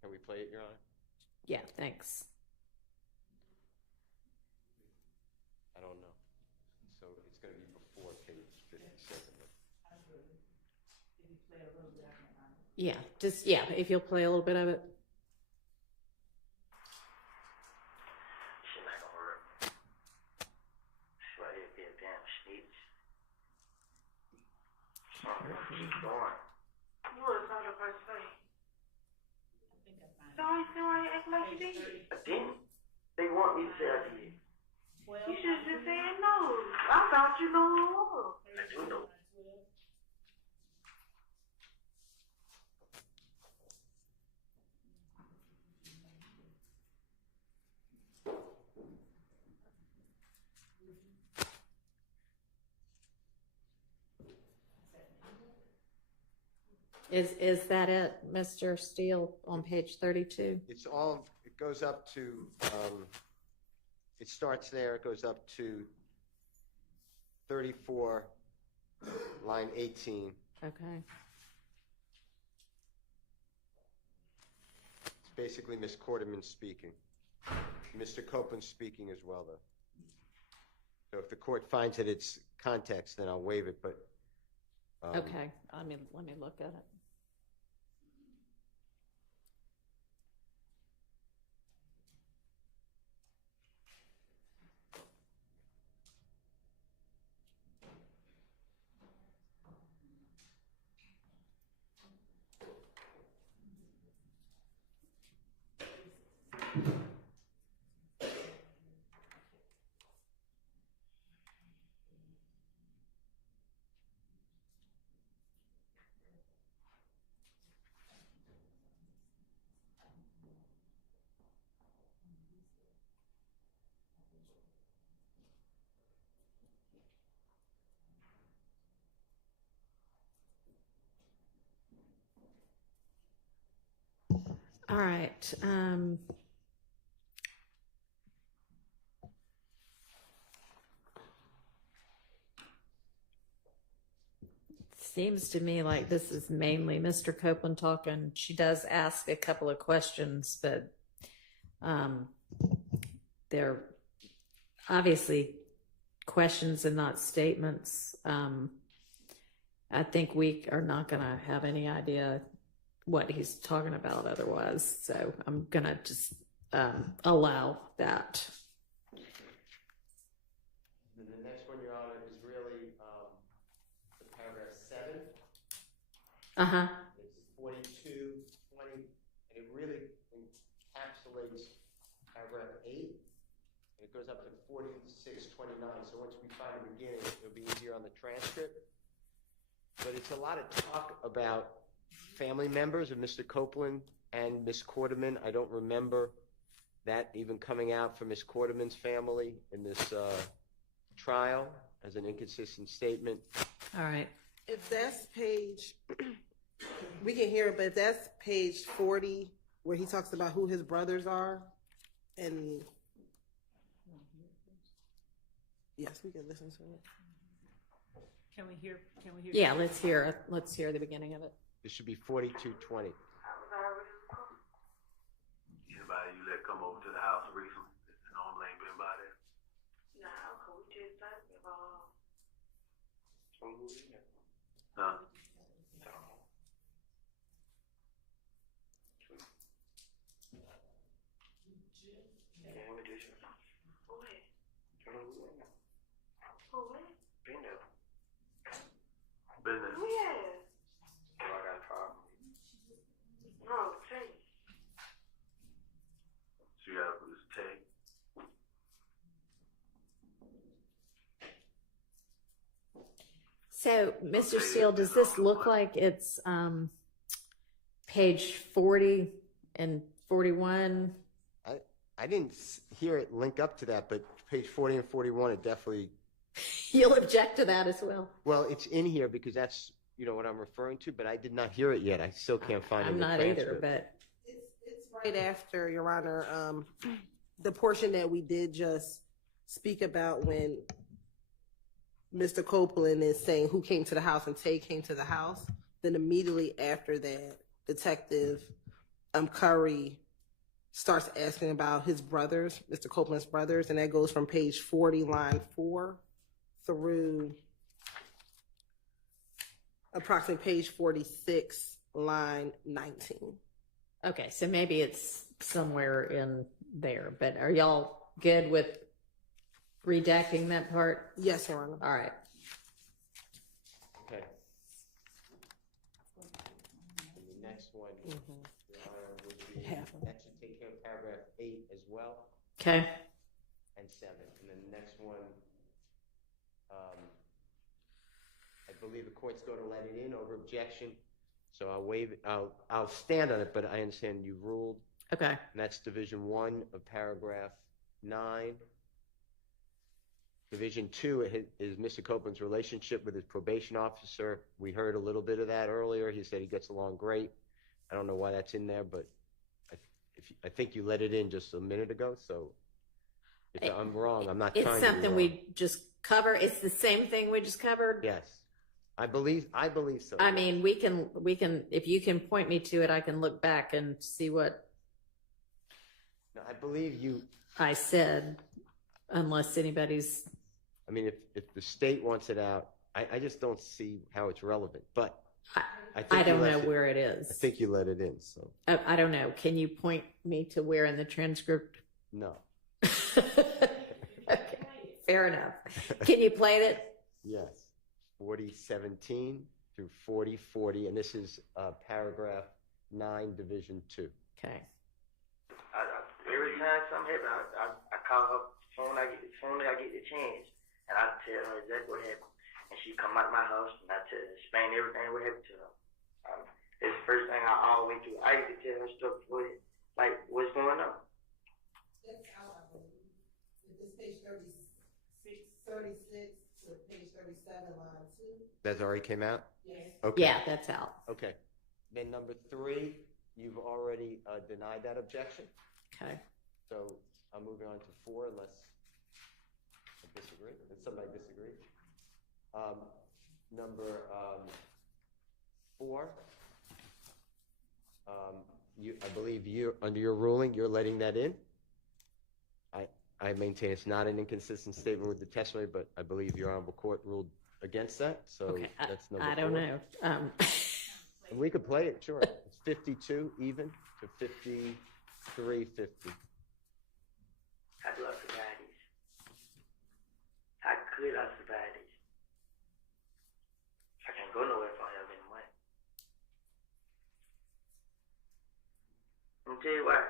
Can we play it, Your Honor? Yeah, thanks. I don't know. So it's going to be before page 57. Did you play a little bit of it? Yeah, just, yeah, if you'll play a little bit of it. Shit not gonna work. Swear it'd be a damn snitch. Keep going. You was not the first thing. I think I So found I act like you page did. 30. I didn't. They want me to say I did. Well, You should have just said no. I thought you knew who it was. I do know. Is that it, Mr. Steele, on page 32? It's all, it goes up to, it starts there, it goes up to 34, line 18. Okay. It's basically Ms. Quarterman speaking. Mr. Copeland speaking as well, though. So if the court finds that it's context, then I'll waive it, but. Okay, let me look at it. All right. Seems to me like this is mainly Mr. Copeland talking. She does ask a couple of questions, but they're obviously questions and not statements. I think we are not going to have any idea what he's talking about otherwise. So I'm going to just allow that. And the next one, Your Honor, is really the paragraph 7. Uh-huh. It's 42, 20, and it really encapsulates paragraph 8. And it goes up to 46, 29. So once we find the beginning, it'll be easier on the transcript. But it's a lot of talk about family members of Mr. Copeland and Miss Quarterman. I don't remember that even coming out for Miss Quarterman's family in this trial as an inconsistent statement. All right. If that's page, we can hear it, but if that's page 40, where he talks about who his brothers are, and yes, we can listen to it. Can we hear? Yeah, let's hear the beginning of it. This should be 4220. Anybody you let come over to the house recently? Normally ain't been by there. Nah, cause we just talked about. Huh? Who what? Been there. Who yeah? No, Tay. So you gotta put this tag. So, Mr. Steele, does this look like it's page 40 and 41? I didn't hear it link up to that, but page 40 and 41 are definitely, You'll object to that as well. well, it's in here because that's, what I'm referring to, but I did not hear it yet. I still can't find it I'm in the not either, transcript. but It's right after, Your Honor, the portion that we did just speak about when Mr. Copeland is saying who came to the house and Tay came to the house. Then immediately after that, Detective Curry starts asking about his brothers, Mr. Copeland's brothers, and that goes from page 40, line 4 through approximately page 46, line 19. Okay, so maybe it's somewhere in there, but are y'all good with redacting that part? Yes, Your Honor. All right. Okay. And the next one, Your Honor, would be, Half of it. that should take care of paragraph 8 as well, Okay. and 7. And then the next one, I believe the court's going to let it in over objection. So I'll waive it. I'll stand on it, but I understand you've ruled. Okay. And that's Division 1 of paragraph 9. Division 2 is Mr. Copeland's relationship with his probation officer. We heard a little bit of that earlier. He said he gets along great. I don't know why that's in there, but I think you let it in just a minute ago. So if I'm wrong, I'm not trying to It's be something wrong. we just cover. It's the same thing we just covered. Yes, I believe so. I mean, we can, if you can point me to it, I can look back and see what No, I believe you. I said, unless anybody's, I mean, if the state wants it out, I just don't see how it's relevant. But I think I you don't left know it- where it is. I think you let it in. So I don't know. Can you point me to where in the transcript? no. Okay, fair enough. Can you play it? Yes, 4017 through 4040, and this is paragraph 9, Division 2. Okay. Every time something happens, I call her phone. I get the chance, and I tell her exactly what happened. And she come out my house, and I explain everything what happened to her. It's the first thing I always do. I used to tell her stuff before, like what's going on. That's out, I believe. It's page 36 to page 37, line 2. That already came out? Yes. Okay. Yeah, that's out. Okay. Then number 3, you've already denied that objection. Okay. So I'm moving on to 4 unless I disagree. Does somebody disagree? Number 4, I believe under your ruling, you're letting that in. I maintain it's not an inconsistent statement with the testimony, but I believe your honorable court ruled against that. So Okay. that's number 4. I don't know. And we could play it, sure. It's 52 even to 5350. How do I survive this? How could I survive this? I can't go nowhere if I don't have any money. Let me tell you why.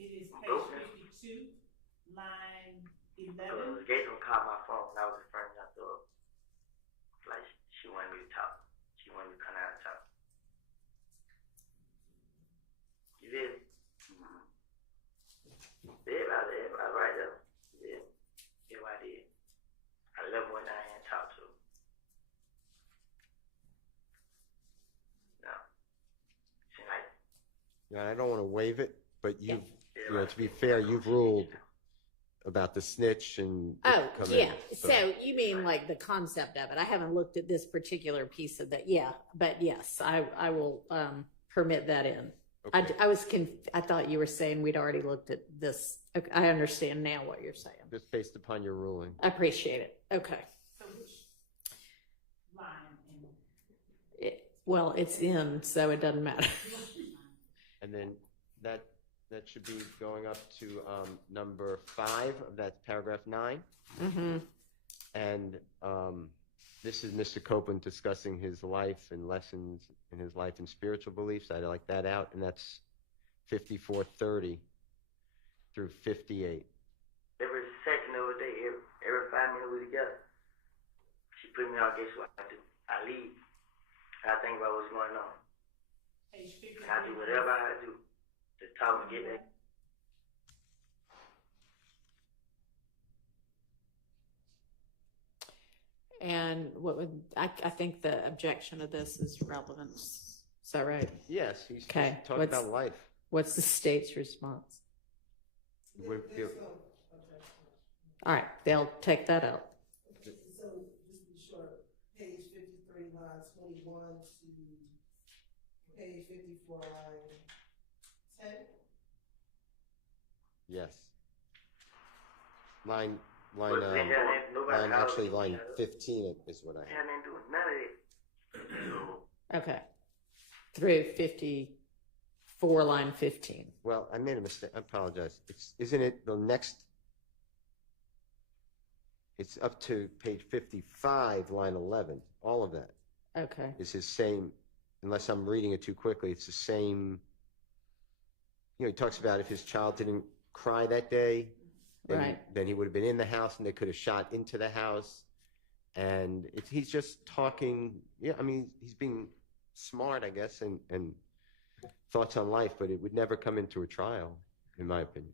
It is page Okay. 52, line The 11. gate don't call my phone when I was in front of the door. Like, she wanted me to talk. She wanted me to come out and talk. You did? Everybody right there. Yeah. Everybody did. I love when I ain't talk to her. No. She like, Yeah, I don't want to waive it, but you've, everybody to be fair, you've ruled about the snitch and Oh, come yeah. in, So you mean like the concept of it? I haven't looked at this particular piece of that. Yeah, but yes, I will permit that in. Okay. I thought you were saying we'd already looked at this. Okay, I understand now what you're saying. Just based upon your ruling. I appreciate it. Okay. So which line? And Well, it's in, so it doesn't matter. And then that should be going up to number 5 of that paragraph 9. Mm-hmm. And this is Mr. Copeland discussing his life and lessons in his life and spiritual beliefs. I like that out, and that's 5430 through 58. every second of the day, every 5 minutes we together. She put me on, guess what I do? I leave. I think about what's going on. page 53. I do whatever I do to talk and get back. And what would I think the objection of this is relevance. Is that right? Yes, he's Okay, talking what's- about life. What's the state's response? We're- All right, they'll take that out. So, just to be sure, page 53, line 21 to Page 54, line 10. Yes. Line, But they haven't, nobody line, called actually me. line 15 is what I They have. haven't doing none of it. Okay. Through 54, line 15. Well, I made a mistake. I apologize. Isn't it the next? It's up to page 55, line 11. All of that Okay. is his same, unless I'm reading it too quickly, it's the same. You know, he talks about if his child didn't cry that day, then he would have been in the house and they could have shot into the house. And he's just talking, yeah, I mean, he's being smart, I guess, and thoughts on life, but it would never come into a trial, in my opinion.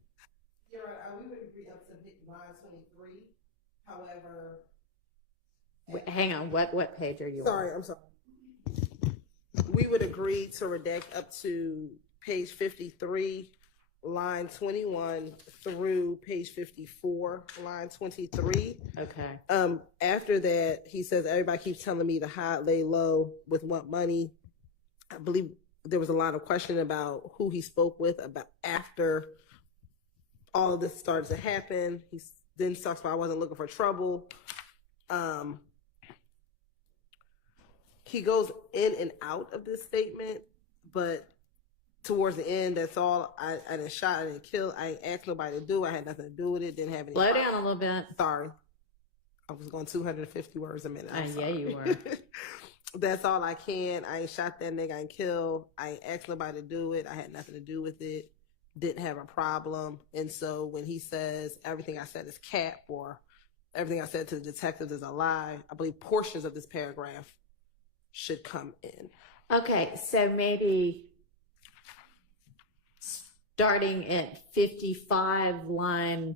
You're right. We would agree up to line 23. However, Wait, hang on. What page are you sorry, I'm sorry. We would agree to redact up to page 53, line 21 through page 54, line 23. on? Okay. After that, he says, everybody keeps telling me to high, lay low with what money. I believe there was a lot of question about who he spoke with about after all of this started to happen. He then talks about I wasn't looking for trouble. He goes in and out of this statement, but towards the end, that's all. I didn't shot, I didn't kill, I ain't asked nobody to do. I had nothing to do with it. Didn't have any. Slow down a little bit. Sorry, I was going 250 words a minute. I'm Yeah, you sorry. were. That's all I can. I ain't shot that nigga. I ain't kill. I ain't asked nobody to do it. I had nothing to do with it. Didn't have a problem. And so when he says everything I said is cap or everything I said to the detectives is a lie, I believe portions of this paragraph should come in. Okay, so maybe starting at 55, line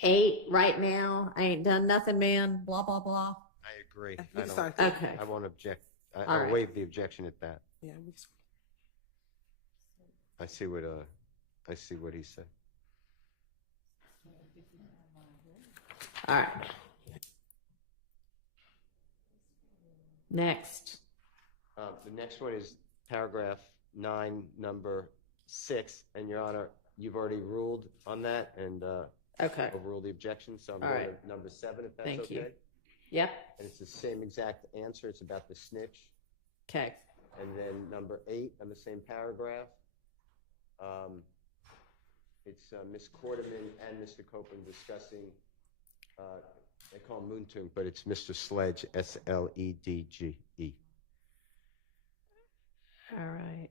8 right now. I ain't done nothing, man. Blah, blah, blah. I agree. You I can don't- start there. Okay. I won't object. All I'll right. waive the objection at that. Yeah, I see what he said. All right. Next. The next one is paragraph 9, number 6, and Your Honor, you've already ruled on that and Okay. overruled the objection, so I'm All going right. to number 7 if that's Thank okay. you. Yep. And it's the same exact answer. It's about the snitch. Okay. And then number 8 on the same paragraph. It's Ms. Quarterman and Mr. Copeland discussing, they call him Moontung, but it's Mr. Sledge, S-L-E-D-G-E. All right.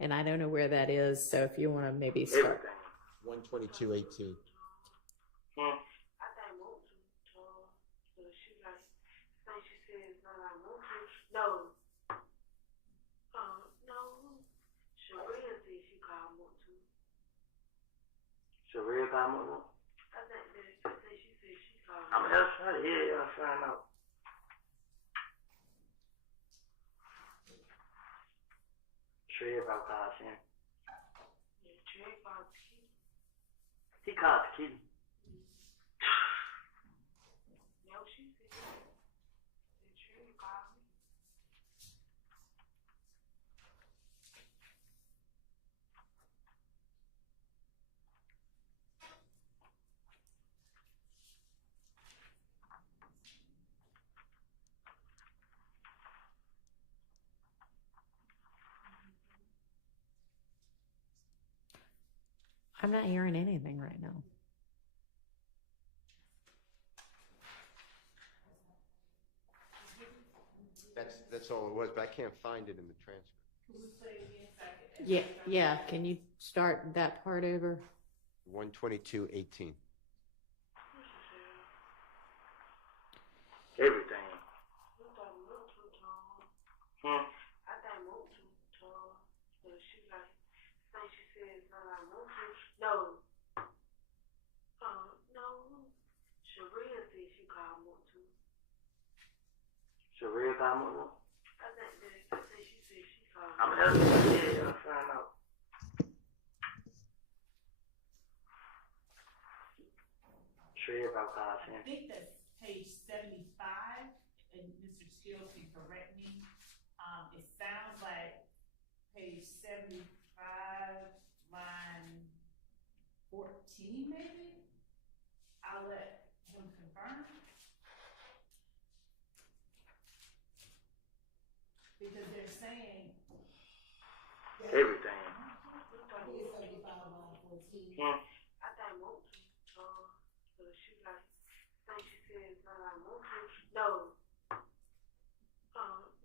And I don't know where that is, so if you want to maybe start. Everything. 122.18. I think Motu told so she like think she said it's not like Motu. No. No. Sharia said she called Motu. Sharia got more. I think that she said she called I'm gonna try to hear y'all find out. Sharia about called him. Yeah, Trey called Key. He called the kid. No, she said Trey called me. I'm not hearing anything right now. That's all it was, but I can't find it in the transcript. Yeah. Can you start that part over? 122.18. Everything. I thought Motu told. Hmm. I thought Motu told. So she like think she said it's not like Motu. No. No. Sharia said she called Motu. Sharia got more. I think she said she called. I'm gonna try to hear y'all find out. Sharia about called him. I think that's page 75, and Mr. Steele can correct me, it sounds like page 75, line 14 maybe? I'll let him confirm. Because they're saying, Everything. I thought most, so she like, I think she said it's not like most. No.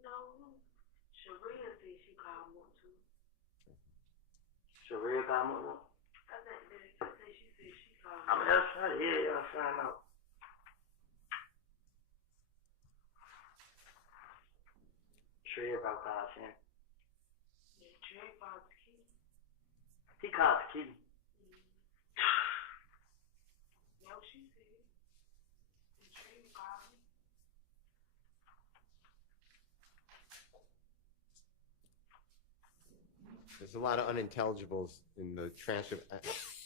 No. Sharia said she called Motu. Sharia got more. I think she said she called. I mean, that's right. Yeah, y'all find out. Sharia about God's hand. Yeah, Trey called the key. He called the key. No, she said. And Trey called me. There's a lot of unintelligibles in the transcript.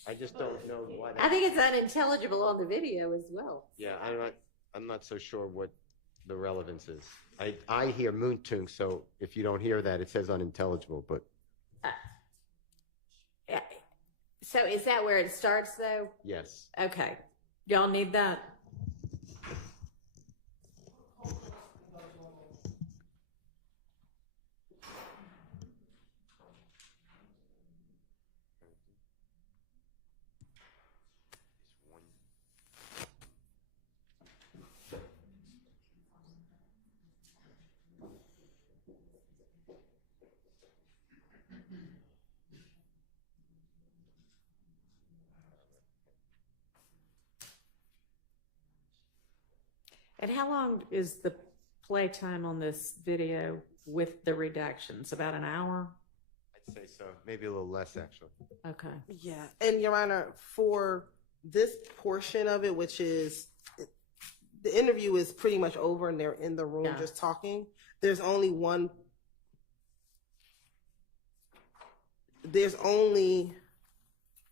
I just don't know why. I think it's unintelligible on the video as well. Yeah, I'm not so sure what the relevance is. I hear Moontung, so if you don't hear that, it says unintelligible, but Yeah. So is that where it starts though? yes. Okay. Y'all need that? And how long is the playtime on this video with the redactions? About an hour? I'd say so. Maybe a little less, actually. Okay. Yeah, and Your Honor, for this portion of it, which is the interview is pretty much over and they're in the room Yeah. just talking. There's only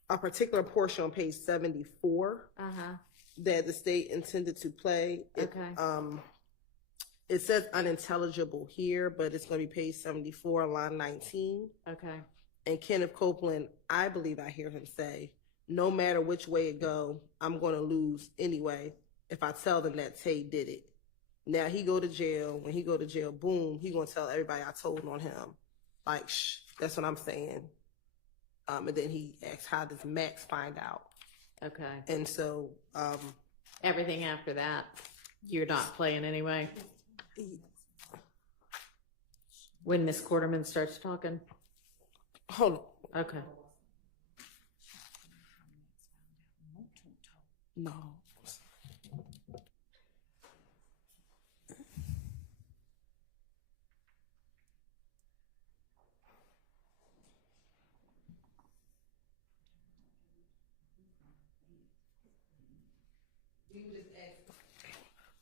a particular portion on page 74 Uh-huh. that the state intended to play. Okay. It says unintelligible here, but it's going to be page 74, line 19. Okay. And Kenneth Copeland, I believe I hear him say, no matter which way it go, I'm going to lose anyway if I tell them that Tay did it. Now he go to jail. When he go to jail, boom, he going to tell everybody I told on him. Like, shh, that's what I'm saying. And then he asks, how does Max find out? Okay. And so, Everything after that, you're not playing anyway? When Miss Quarterman starts talking? hold on. Okay. No.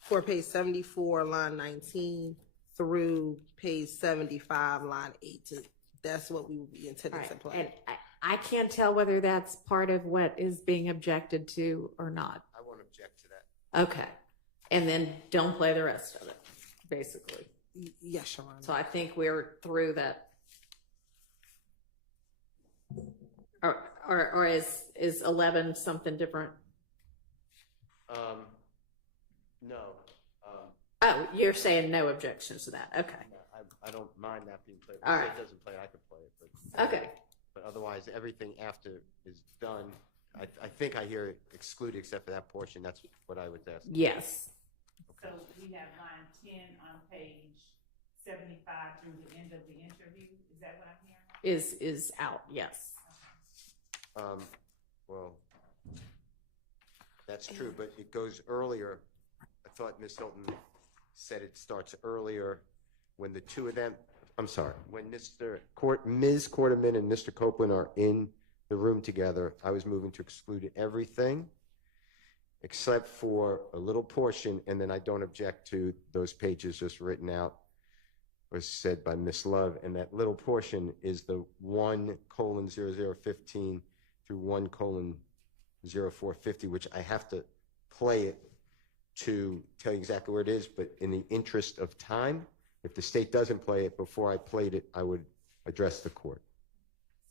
For page 74, line 19 through page 75, line 8. That's what we will be intending All to right. play. And I can't tell whether that's part of what is being objected to or not. I won't object to that. Okay. And then don't play the rest of it, basically. Yes, Your Honor. So I think we're through that. Or is 11 something different? No. Oh, you're saying no objections to that. Okay. I don't mind that being played. All If right. it doesn't play, I can play it. But, Okay. But otherwise, everything after is done. I think I hear it excluded except for that portion. That's what I was asking. Yes. so we have line 10 on page 75 through the end of the interview. Is that what I'm hearing? Is out. Yes. Well, that's true, but it goes earlier. I thought Ms. Hilton said it starts earlier when the two of them, I'm sorry, when Ms. Quarterman and Mr. Copeland are in the room together, I was moving to exclude everything except for a little portion, and then I don't object to those pages just written out, was said by Ms. Love, and that little portion is the 1:0015 through 1:0450, which I have to play it to tell you exactly where it is, but in the interest of time, if the state doesn't play it before I played it, I would address the court.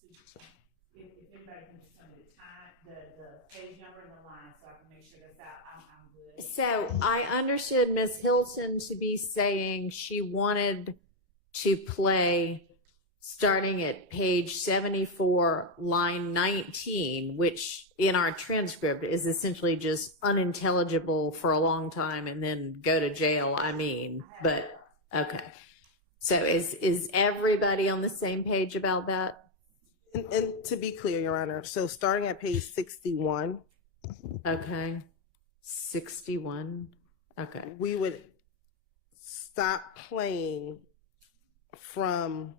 If anybody can just tell me the time, the page number and the line, so I can make sure that's out, I'm good. So I understood Miss Hilton to be saying she wanted to play starting at page 74, line 19, which in our transcript is essentially just unintelligible for a long time and then go to jail. But okay. So is everybody on the same page about that? And to be clear, Your Honor, so starting at page 61, Okay. 61. Okay. we would stop playing from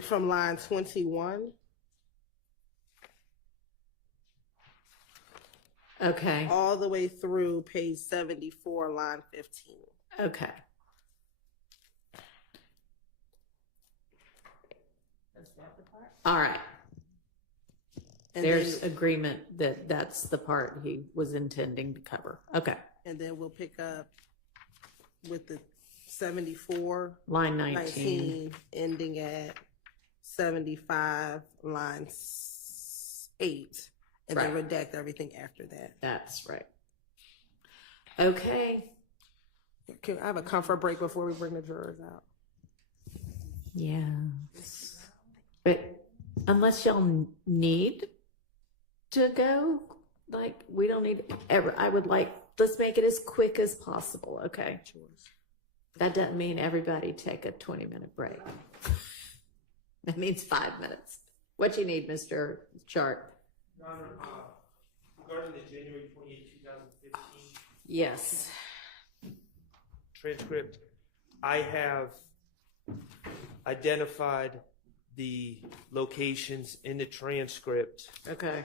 from line 21 Okay. all the way through page 74, line 15. Okay. All right. And There's then, agreement that that's the part he was intending to cover. Okay. and then we'll pick up with the 74, Line 19. 19, ending at 75, line 8, and then Right. redact everything after that. That's right. Okay. Can I have a comfort break before we bring the jurors out? Yeah. But unless y'all need to go, like, we don't need ever. I would like, let's make it as quick as possible. Okay. That doesn't mean everybody take a 20-minute break. That means 5 minutes. What you need, Mr. Chart? Your Honor, regarding the January 28, 2015 Yes. transcript, I have identified the locations in the transcript, Okay.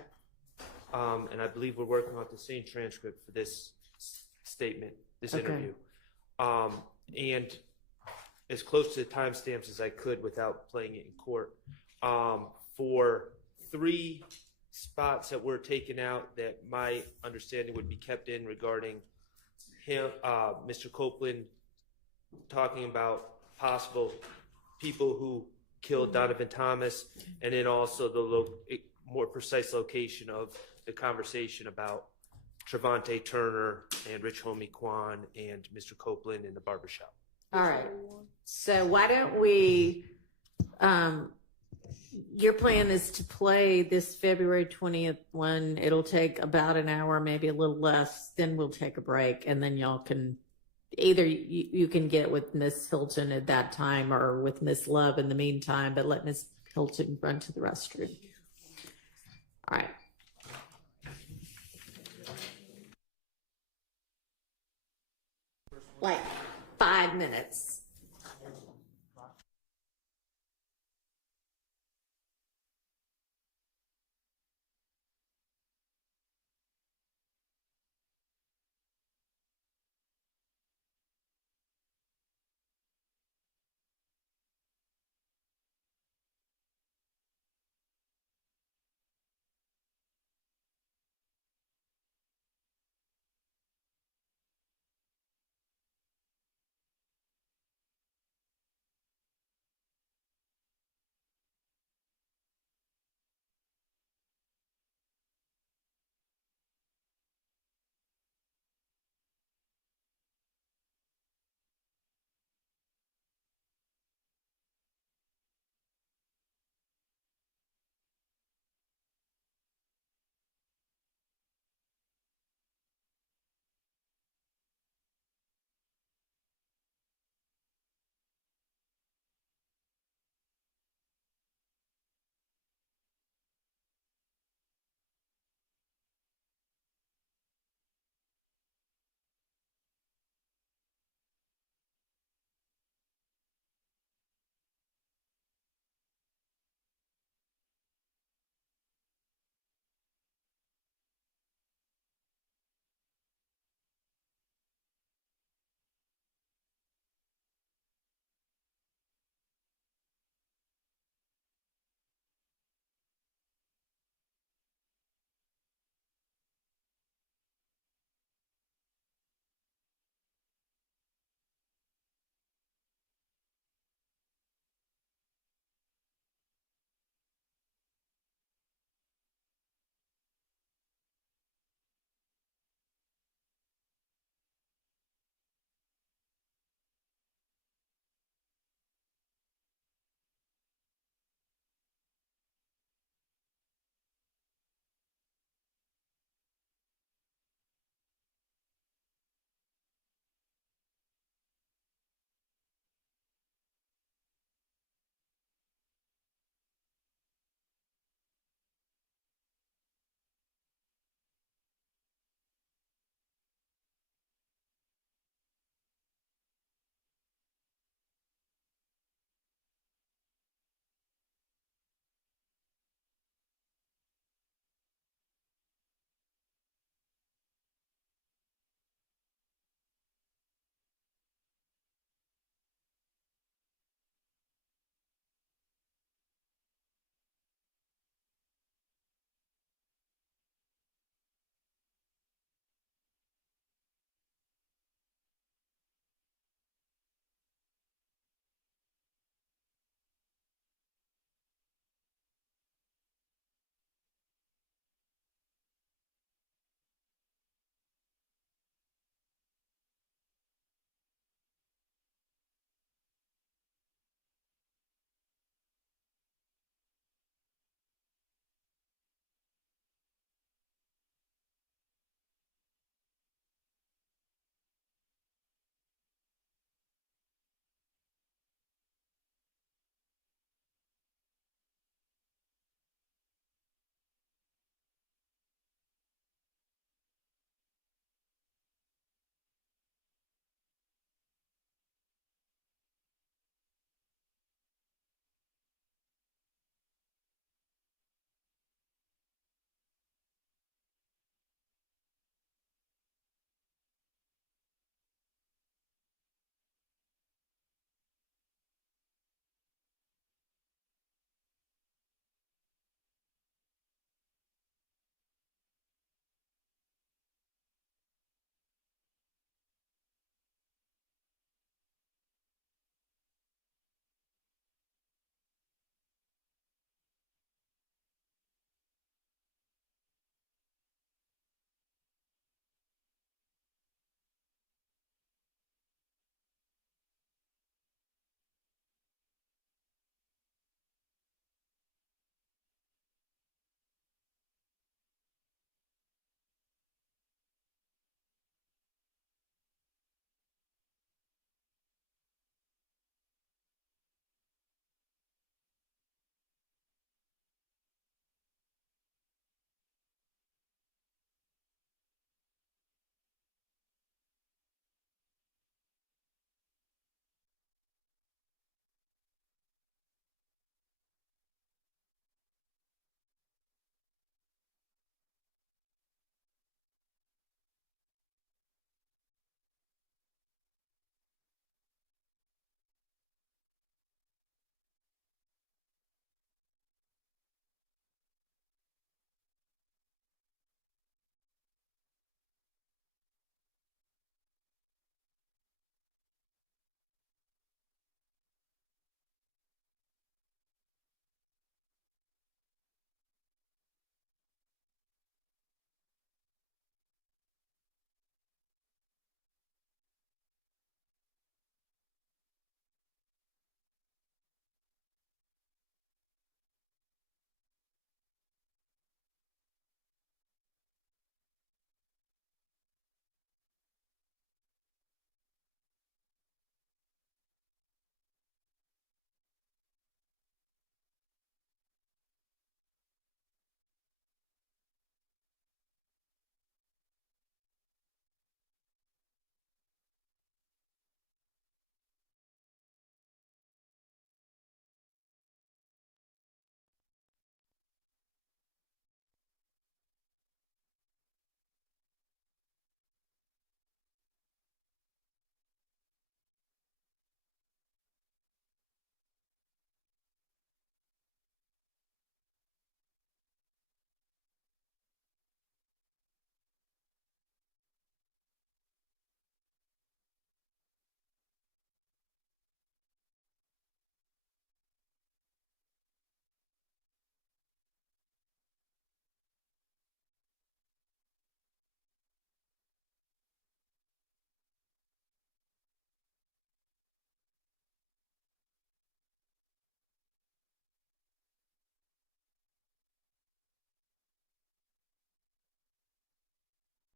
and I believe we're working on the same transcript for this statement, this Okay. interview. And as close to the timestamps as I could without playing it in court. For 3 spots that were taken out that my understanding would be kept in regarding him, Mr. Copeland talking about possible people who killed Donovan Thomas, and then also the more precise location of the conversation about Trevante Turner and Rich Homie Kwan and Mr. Copeland in the barbershop. All right. So why don't we, your plan is to play this February 20th one. It'll take about an hour, maybe a little less. Then we'll take a break, and then y'all can either you can get with Miss Hilton at that time or with Miss Love in the meantime, but let Miss Hilton run to the restroom. All right. Like 5 minutes.